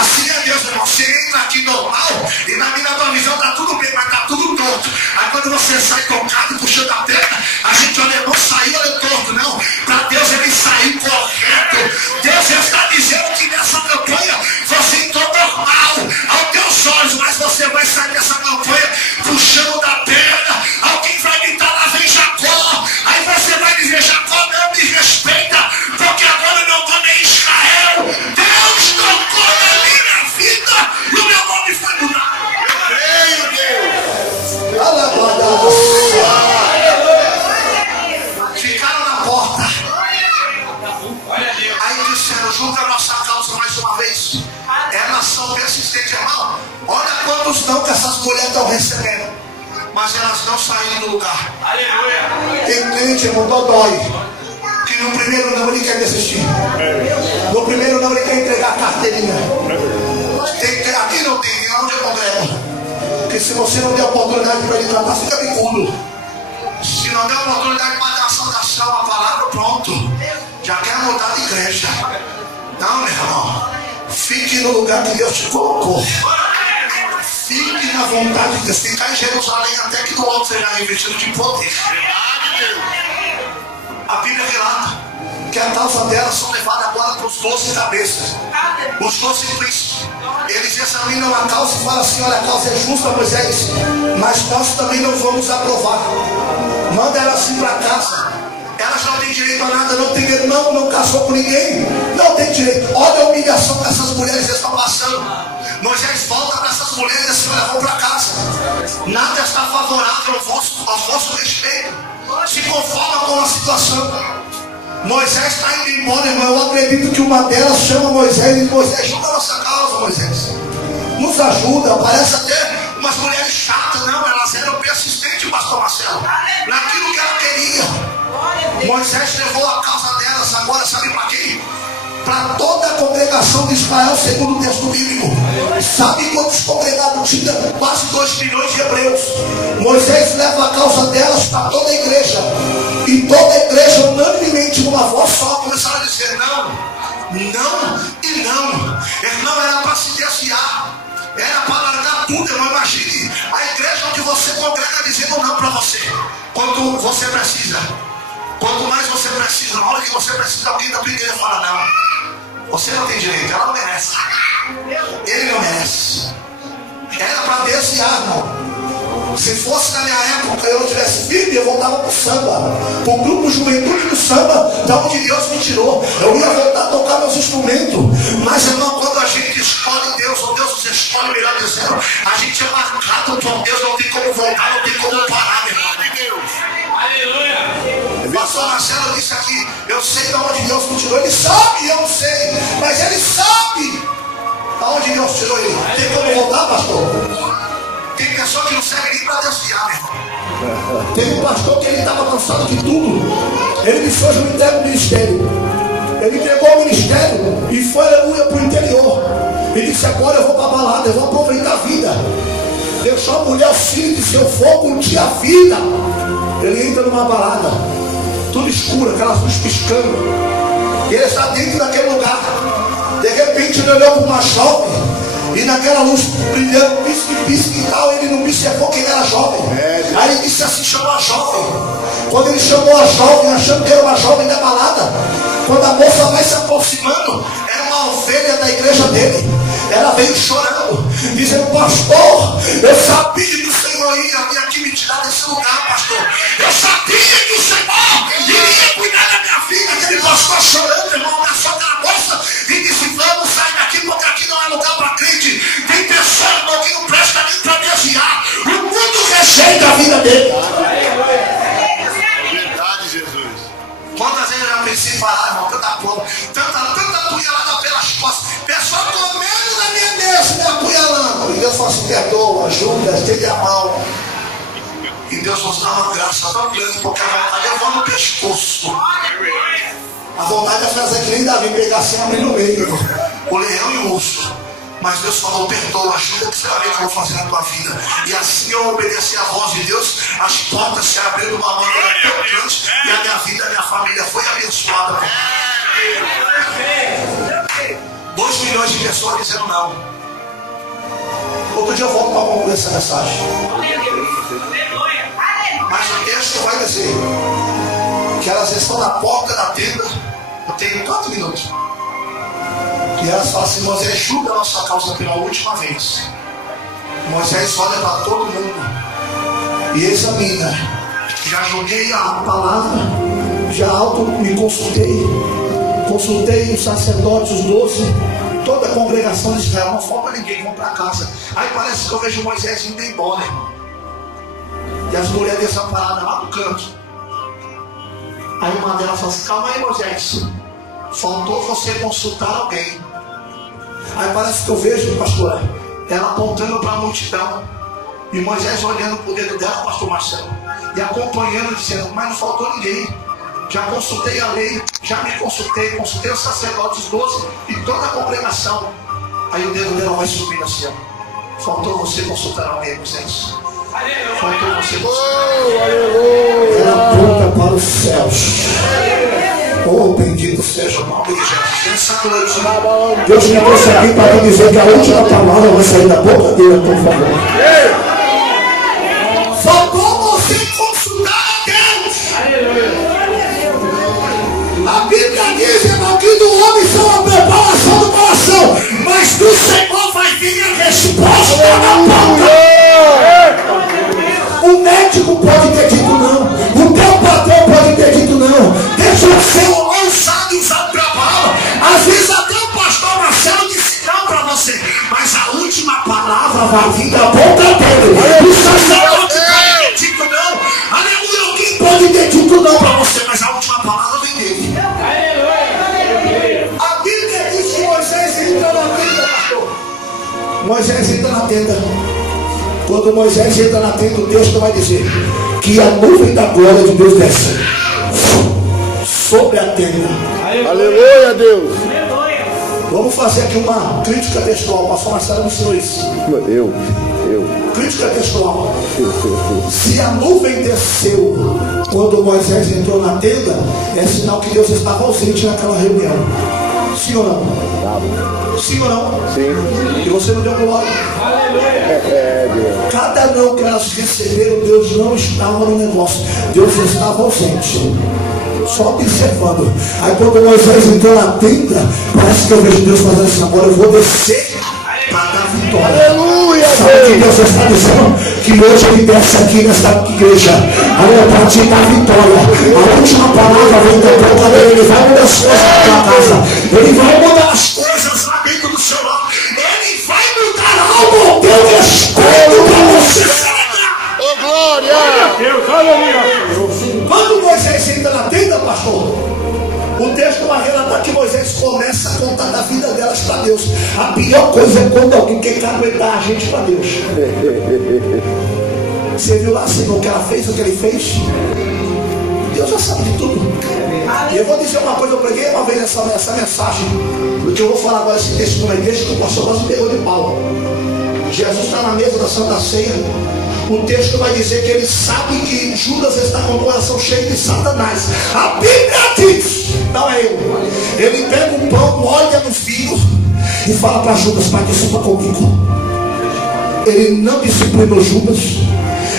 Assim é Deus, irmão. Você entra aqui normal e na minha visão está tudo bem, mas está tudo torto. Aí quando você sai tocado, puxando a perna, a gente olha, não saiu, olha torto, não. Para Deus ele saiu correto. Deus está dizendo que nessa campanha você entrou normal aos teus olhos, mas você vai sair dessa campanha puxando da perna. Alguém vai gritar: lá vem Jacó. Aí você vai dizer: Jacó não me respeita, porque agora meu nome é Israel. Deus tocou na minha vida e o meu nome foi mudado. Eu creio, Deus. Ficaram na porta. Aí disseram: julga a nossa causa mais uma vez. Elas são persistentes, irmão. Olha quantos não que essas mulheres estão recebendo, mas elas não saíram do lugar. Aleluia. Tem crente, irmão, dói, que no primeiro não ele quer desistir. No primeiro não ele quer entregar a carteirinha. Aqui não tem, nem onde eu congrego. Porque se você não der oportunidade para ele tratar, fica bicudo. Se não der oportunidade para dar a saudação, a palavra, pronto, já quer mudar de igreja. Não, meu irmão, fique no lugar que Deus te colocou. Fique na vontade de Deus. Ficar em Jerusalém até que do alto seja revestido de poder. A Bíblia relata que a causa delas são levadas agora para os 12 cabeças, os 12 príncipes. Eles examinam a causa e falam assim: olha, a causa é justa, Moisés, mas nós também não vamos aprovar. Manda elas ir para casa. Elas não têm direito a nada, não casou com ninguém, não tem direito. Olha a humilhação que essas mulheres estão passando. Moisés volta para essas mulheres e assim, vão para casa. Nada está favorável ao vosso respeito. Se conforma com a situação. Moisés está indo embora, irmão. Eu acredito que uma delas chama Moisés e diz: Moisés, ajuda a nossa causa, Moisés. Nos ajuda. Parece até umas mulheres chatas, não. Elas eram persistentes, pastor Marcelo, naquilo que ela queria. Moisés levou a causa delas. Agora sabe para quem? Para toda a congregação de Israel, segundo o texto bíblico. Sabe quantos congregados tinha? Quase 2 milhões de hebreus. Moisés leva a causa delas para toda a igreja. E toda a igreja, unanimemente, numa voz só, começaram a dizer: não, não e não. Não era para se desviar, era para largar tudo. Irmão, imagine a igreja onde você congrega dizendo não para você. Quanto você precisa. Quanto mais você precisa, na hora que você precisa, alguém da tua igreja fala: não, você não tem direito, ela não merece, ele não merece. Era para desviar, não. Se fosse na minha época, eu tivesse firme, eu voltava para o samba, para o grupo Juventude do Samba, da onde Deus me tirou. Eu ia voltar a tocar meus instrumentos. Mas, irmão, quando a gente escolhe Deus, ou Deus nos escolhe, melhor dizendo, a gente é marcado por Deus, não tem como voltar, não tem como parar, meu irmão de Deus. Aleluia. O pastor Marcelo disse aqui: eu sei de onde Deus me tirou. Ele sabe, eu não sei, mas ele sabe de onde Deus tirou ele. Tem como voltar, pastor? Tem pessoa que não serve nem para desviar, meu irmão. Tem um pastor que ele estava cansado de tudo. Ele disse: hoje eu entrego o ministério. Ele entregou o ministério e foi, aleluia, para o interior. Ele disse: agora eu vou para a balada, eu vou aproveitar a vida. Deixou a mulher, o filho, disse: eu vou curtir a vida. Ele entra numa balada, tudo escuro, aquelas luzes piscando. E ele está dentro daquele lugar. De repente ele olhou para uma jovem, e naquela luz brilhando, pisca e tal, ele não observou quem era jovem. Aí ele disse assim: chamou a jovem. Quando ele chamou a jovem, achando que era uma jovem da balada, quando a moça vai se aproximando, era uma ovelha da igreja dele. Ela veio chorando, dizendo: pastor, eu sabia que o Senhor ia vir aqui me tirar desse lugar, pastor. Eu sabia que o Senhor iria cuidar da minha vida. Aquele pastor chorando, irmão, abraçou aquela moça e disse: vamos sair daqui, porque aqui não é lugar para crente. Tem pessoas, irmão, que não presta nem para desviar. O mundo rejeita a vida dele. Verdade, Jesus. Quantas vezes eu já pensei em falar, irmão, tanta apunhalada pelas costas, pessoal comendo na minha mesa, me apunhalando. E Deus fala assim: perdoa, ajuda, estende a mão. E Deus nos dá uma graça tão grande, porque a vontade é voar no pescoço. A vontade é fazer que nem Davi, pegar assim, abrir no meio, o leão e o urso. Mas Deus falou: perdoa, ajuda, que você vai ver o que eu vou fazer na tua vida. E assim eu obedeci a voz de Deus, as portas se abriram de uma maneira tão grande, e a minha vida, a minha família foi abençoada. 2 milhões de pessoas dizendo não. Outro dia eu volto para concluir essa mensagem. Mas o texto vai dizer que elas estão na porta da tenda. Eu tenho 4 minutos. E elas falam assim: Moisés, julga a nossa causa pela última vez. Moisés olha para todo mundo e examina. Já joguei a palavra, já auto me consultei os sacerdotes, os 12, toda a congregação de Israel, não falta ninguém, vão para casa. Aí parece que eu vejo Moisés indo embora, irmão. E as mulheres desamparadas lá no canto. Aí uma delas fala assim: calma aí, Moisés, faltou você consultar alguém. Aí parece que eu vejo, pastor, ela apontando para a multidão, e Moisés olhando para o dedo dela, pastor Marcelo, e acompanhando, dizendo: mas não faltou ninguém. Já consultei a lei, já me consultei os sacerdotes 12 e toda a congregação. Aí o dedo dela vai subindo assim: ó. Faltou você consultar alguém, Moisés. Faltou você consultar alguém. Ela aponta para os céus. Oh, bendito seja o nome de Jesus. Essa noite, Deus me trouxe aqui para me dizer que a última palavra vai sair da boca dele, por favor. Faltou você consultar a Deus. A Bíblia diz, irmão, que do homem são a preparação do coração, mas do Senhor vai vir a resposta na boca. O médico pode ter dito não, o tenda. Quando Moisés entra na tenda, o texto vai dizer que a nuvem da glória de Deus desce sobre a tenda. Aleluia, Deus. Vamos fazer aqui uma crítica textual. O pastor Marcelo me ensinou isso. Crítica textual. Se a nuvem desceu quando Moisés entrou na tenda, é sinal que Deus estava ausente naquela reunião. Sim ou não? Sim ou não? Sim. E você não deu glória. Deus. Cada não que elas receberam, Deus não estava no negócio. Deus estava ausente. Só observando. Aí quando Moisés entrou na tenda, parece que eu vejo Deus fazendo assim: agora eu vou descer para dar vitória. Aleluia, Sabe o que Deus está dizendo? Que hoje ele desce aqui nesta igreja para te dar vitória. A última palavra vem da boca dele. Ele vai mudar as coisas na tua casa. Ele vai mudar as coisas lá dentro do seu lar. Ele vai mudar algo ao teu respeito para você celebrar. Oh, glória! Deus, aleluia. Quando Moisés entra na tenda, pastor, o texto vai relatar que Moisés começa a contar da vida delas para Deus. A pior coisa é quando alguém quer aguentar a gente para Deus. Você viu lá, Senhor, o que ela fez, o que ele fez? Deus já sabe de tudo. E eu vou dizer uma coisa, eu preguei uma vez essa mensagem, porque eu vou falar agora esse texto numa igreja que o pastor quase pegou de pau. Jesus está na mesa da Santa Ceia. O texto vai dizer que ele sabe que Judas está com o coração cheio de Satanás. A Bíblia diz, não é eu. Ele pega um pão, olha no filho e fala para Judas: participa comigo. Ele não disciplinou Judas.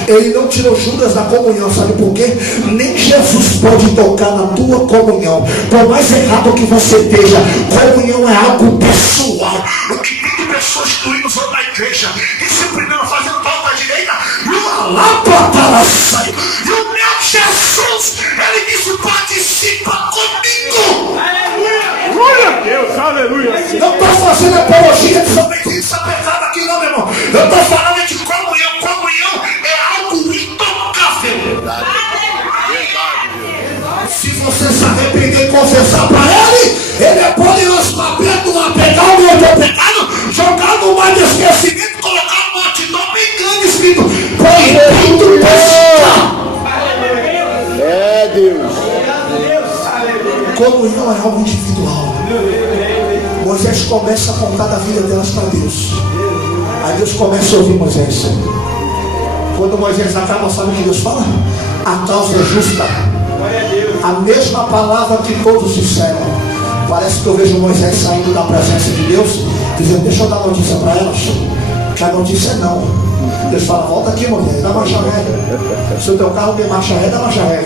Ele não tirou Judas da comunhão. Sabe por quê? Nem Jesus pode tocar na tua comunhão. Por mais errado que você esteja, comunhão é algo pessoal. O que tem de pessoas excluídas da igreja, disciplinando, fazendo pau da direita, e uma lâmpada saiu. E o meu Jesus, ele disse: participa comigo. Aleluia. Glória a Deus, aleluia. Não estou fazendo apologia de sobrevivência pecado aqui, não, meu irmão. Eu estou falando de comunhão. Comunhão é algo intocável. Se você se arrepender e confessar para ele é poderoso para pegar o meu pecado, jogar no mar de esquecimento, colocar no antidão bem grande escrito: proibido pescar. Deus. Comunhão é algo individual. Moisés começa a contar da vida delas para Deus. Aí Deus começa a ouvir Moisés. Quando Moisés acaba, sabe o que Deus fala? A causa é justa. A mesma palavra que todos disseram. Parece que eu vejo Moisés saindo da presença de Deus, dizendo: deixa eu dar notícia para elas. Que a notícia é não. Deus fala: volta aqui, Moisés, dá marcha ré. Se o teu carro tem marcha ré, dá marcha ré.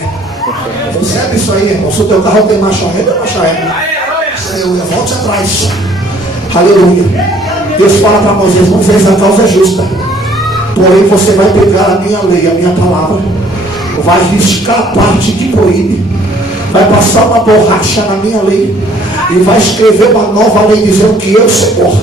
Percebe isso aí, irmão? Se o teu carro tem marcha ré, dá marcha ré. Aleluia, volte atrás. Aleluia. Deus fala para Moisés: Moisés, a causa é justa. Porém você vai pegar a minha lei, a minha palavra, vai riscar a parte que proíbe, vai passar uma borracha na minha lei e vai escrever uma nova lei dizendo que eu, Senhor,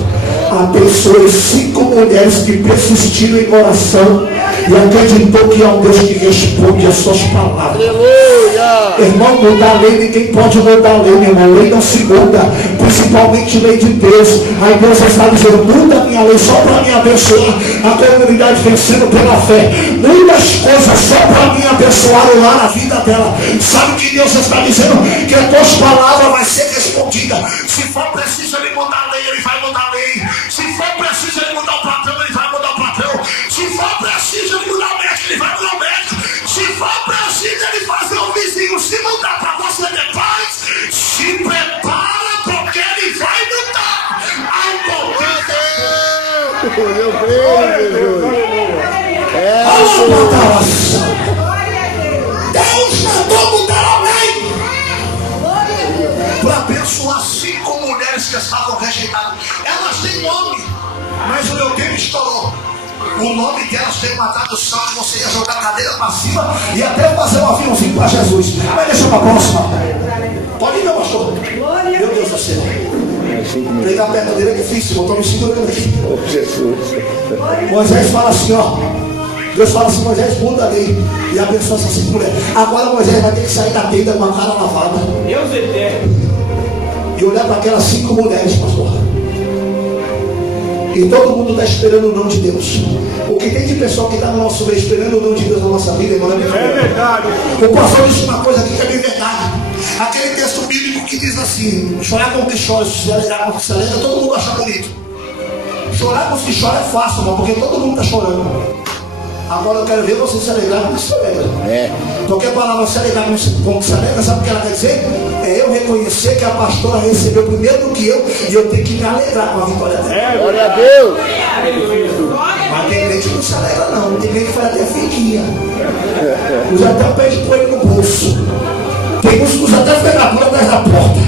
abençoe 5 mulheres que persistiram em oração e acreditou que é um Deus que responde as suas palavras. Aleluia! Irmão, mudar a lei, ninguém pode mudar a lei, meu irmão. Lei não se muda, principalmente lei de Deus. Aí Deus está dizendo: muda a minha lei só para me abençoar a comunidade vencendo pela fé. Muda as coisas só para me abençoar o lar, a vida dela. Sabe o que Deus está dizendo? Que a tua palavra vai ser respondida. Se for preciso ele mudar a lei, ele vai mudar a lei. Se for preciso ele mudar o papel, ele vai mudar o papel. Se for preciso ele mudar o médico, ele vai mudar o médico. Se for preciso ele fazer o vizinho se mudar para você depois, se prepara, porque ele vai mudar. Eu creio, Jesus. Deus mandou mudar a lei para abençoar 5 mulheres que estavam rejeitadas. Elas têm nome, mas o meu tempo estourou. O nome delas tem uma tradução que você ia jogar a cadeira para cima e até fazer um aviãozinho para Jesus. Mas deixa para a próxima. Pode ir, meu pastor. Meu Deus do céu. Pegar perto dele é difícil, estou me segurando aqui. Moisés fala assim, ó. Deus fala assim: Moisés, muda a lei e abençoa essas 5 mulheres. Agora Moisés vai ter que sair da tenda com a cara lavada. Deus eterno. E olhar para aquelas 5 mulheres, pastor. E todo mundo está esperando o não de Deus. O que tem de pessoal que está no nosso meio esperando o não de Deus na nossa vida, irmão? É verdade. O pastor disse uma coisa aqui que é bem verdade. Aquele texto bíblico que diz assim: chorar com que chora, se alegrar com que se alegra, todo mundo acha bonito. Chorar com que chora é fácil, irmão, porque todo mundo está chorando. Agora eu quero ver você se alegrar com que se alegra. Porque a palavra se alegrar com que se alegra, sabe o que ela quer dizer? É eu reconhecer que a pastora recebeu primeiro do que eu, e eu tenho que me alegrar com a vitória dela. Glória a Deus. Mas tem gente que não se alegra não, tem gente que faz até fiquinha. Usa até o pé de coelho no bolso. Tem uns que usa até ferradura atrás da porta.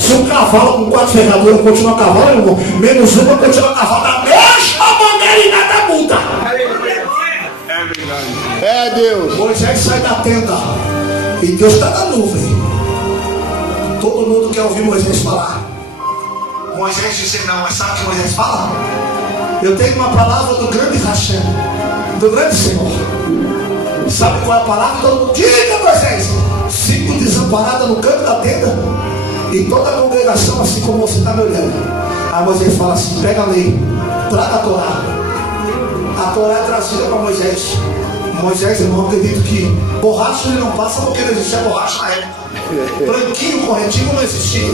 Se um cavalo com 4 ferraduras continua cavalo, irmão, menos uma continua cavalo da mesma maneira e nada muda. É Deus. Moisés sai da tenda e Deus está na nuvem. Todo mundo quer ouvir Moisés falar. Moisés disse não, mas sabe o que Moisés fala? Eu tenho uma palavra do grande Hashem, do grande Senhor. Sabe qual é a palavra? Todo mundo diga, Moisés. 5 desamparadas no canto da tenda e toda a congregação assim como você está me olhando. Aí Moisés fala assim: pega a lei, traga a Torá. A Torá é trazida para Moisés. Moisés, irmão, acredito que borracha ele não passa porque não existia borracha na época. Branquinho, corretivo não existia.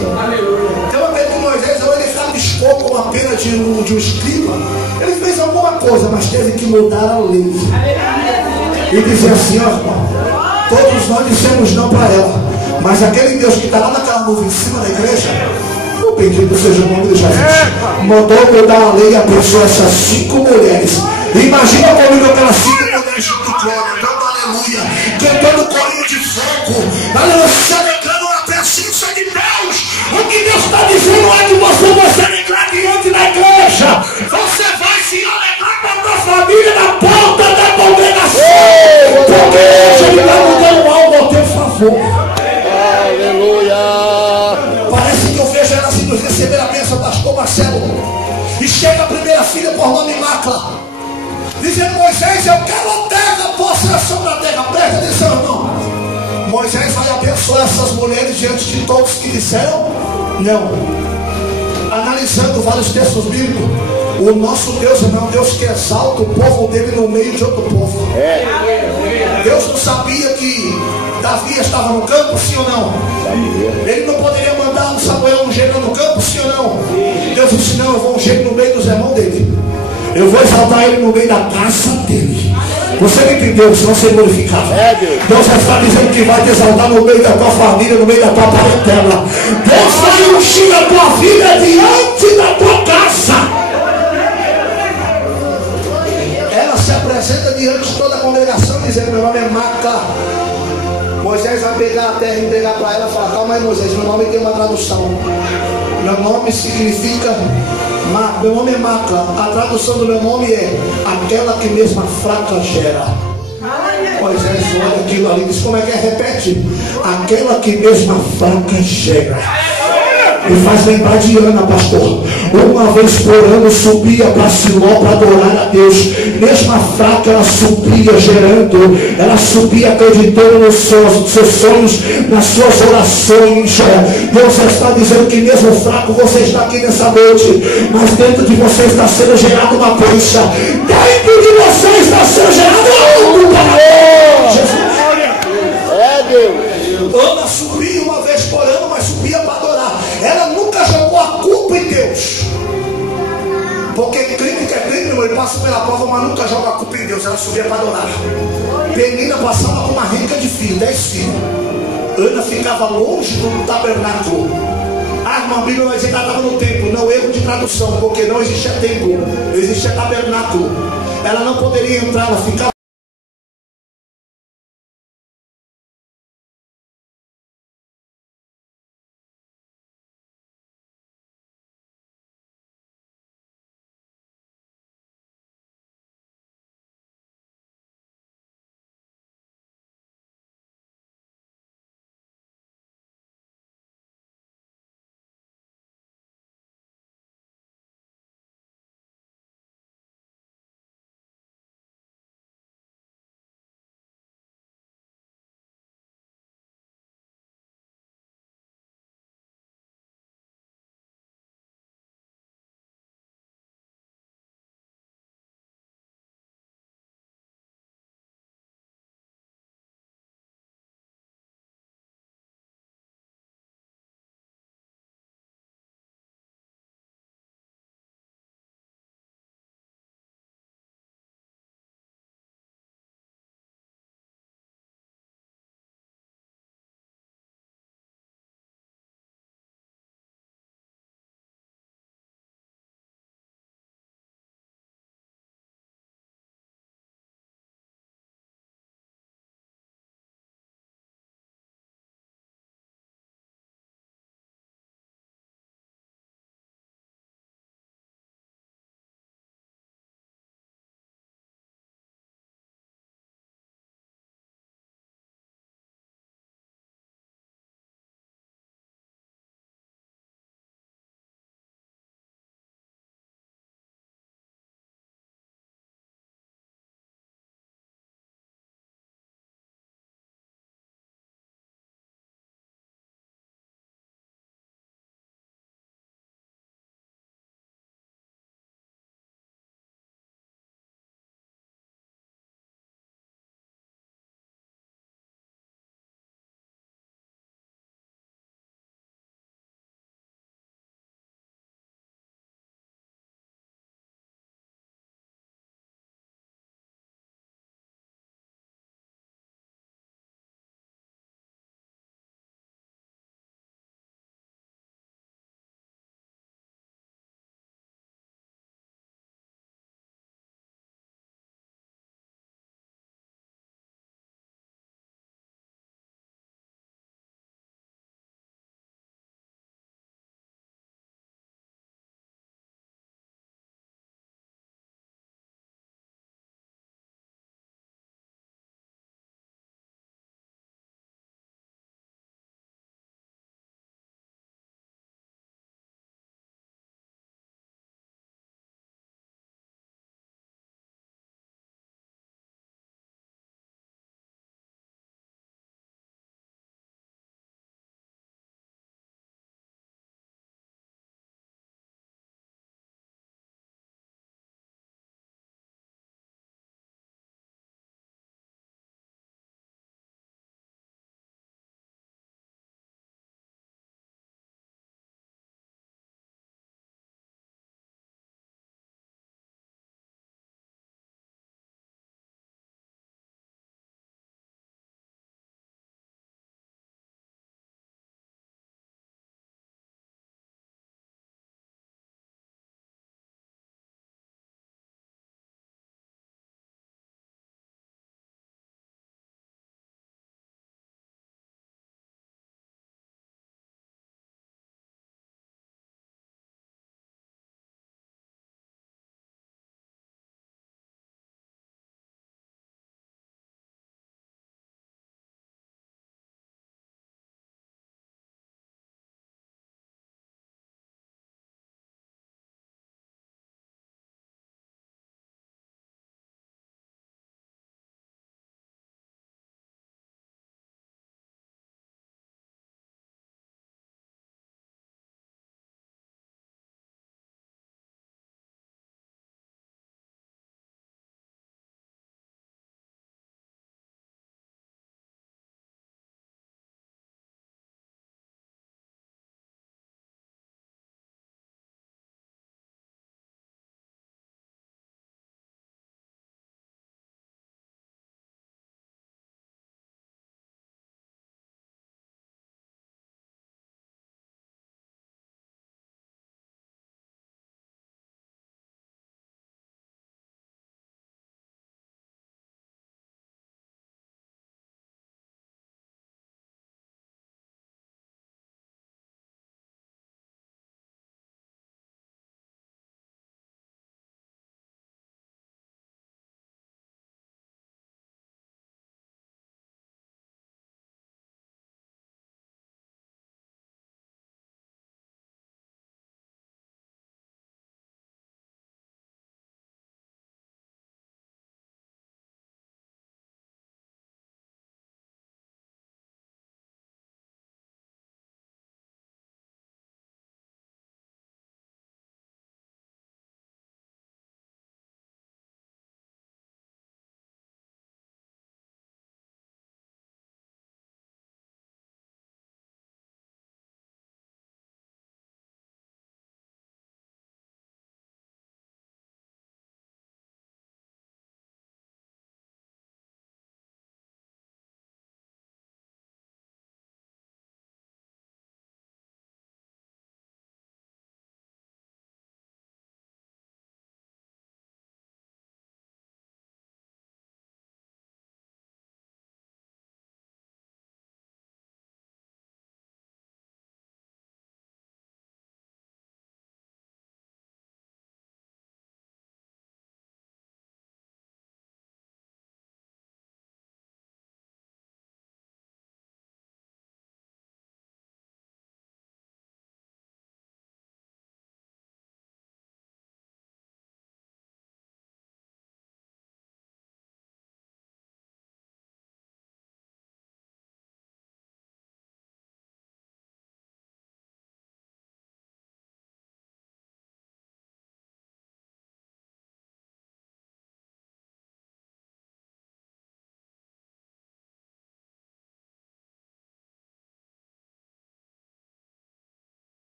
Então eu acredito que Moisés, ou ele rabiscou com a pena de um escriba, ele fez alguma coisa, mas teve que mudar a lei. E dizer assim: ó, irmão, todos nós dissemos não para ela, mas aquele Deus que está lá naquela nuvem em cima da igreja, o bendito seja o nome de Jesus, mandou mudar a lei e abençoou essas 5 mulheres. Imagina comigo aquelas 5 mulheres junto com glória, dando aleluia, cantando corinho de fogo, aleluia, se alegrando na presença de Deus. O que Deus está dizendo é que você vai se alegrar diante da igreja. Você vai se alegrar com a tua família na porta da congregação. Porque Deus ele está mudando algo ao teu favor. Aleluia. Parece que eu vejo ela assim, receber a bênção do pastor Marcelo. E chega a primeira filha por nome Macla, dizendo: Moisés, eu quero a terra, possessão da terra. Presta atenção, irmão. Moisés vai abençoar essas mulheres diante de todos que disseram não. Analisando vários textos bíblicos, o nosso Deus não é um Deus que exalta o povo dele no meio de outro povo. Deus não sabia que Davi estava no campo, sim ou não? Ele não poderia mandar um Samuel ungir no campo, sim ou não? Deus disse: não, eu vou ungir no meio dos irmãos dele. Eu vou exaltar ele no meio da casa dele. Você não entendeu? Senão você glorificava. Deus está dizendo que vai te exaltar no meio da tua família, no meio da tua parentela. Deus vai ungir a tua vida diante da tua casa. Ela se apresenta diante de toda a congregação dizendo: meu nome é Maca. Moisés vai pegar a terra e entregar para ela e falar: calma aí, Moisés, meu nome tem uma tradução. Meu nome significa meu nome é Macla. A tradução do meu nome é aquela que mesmo a fraca gera. Moisés olha aquilo ali e diz: como é que é? Repete: aquela que mesmo a fraca gera. Me faz lembrar de Ana, pastor. Uma vez por ano subia para Siló para adorar a Deus. Mesmo a fraca, ela subia gerando. Ela subia acreditando nos seus sonhos, nas suas orações. Deus está dizendo que mesmo fraco você está aqui nessa noite, mas dentro de você está sendo gerada uma coisa. Dentro de você está sendo gerado algo para Jesus. É Deus. Ana subia uma vez por ano, mas subia para adorar. Ela nunca jogou a culpa em Deus. Porque crime que é crime, ele passa pela prova, mas nunca joga a culpa em Deus. Ela subia para adorar. Penina passava com uma renca de filhos, 10 filhos. Ana ficava longe do tabernáculo. A irmã Bíblia vai dizer que ela estava no templo. Não, erro de tradução, porque não existia templo, existia tabernáculo. Ela não poderia entrar, ela ficava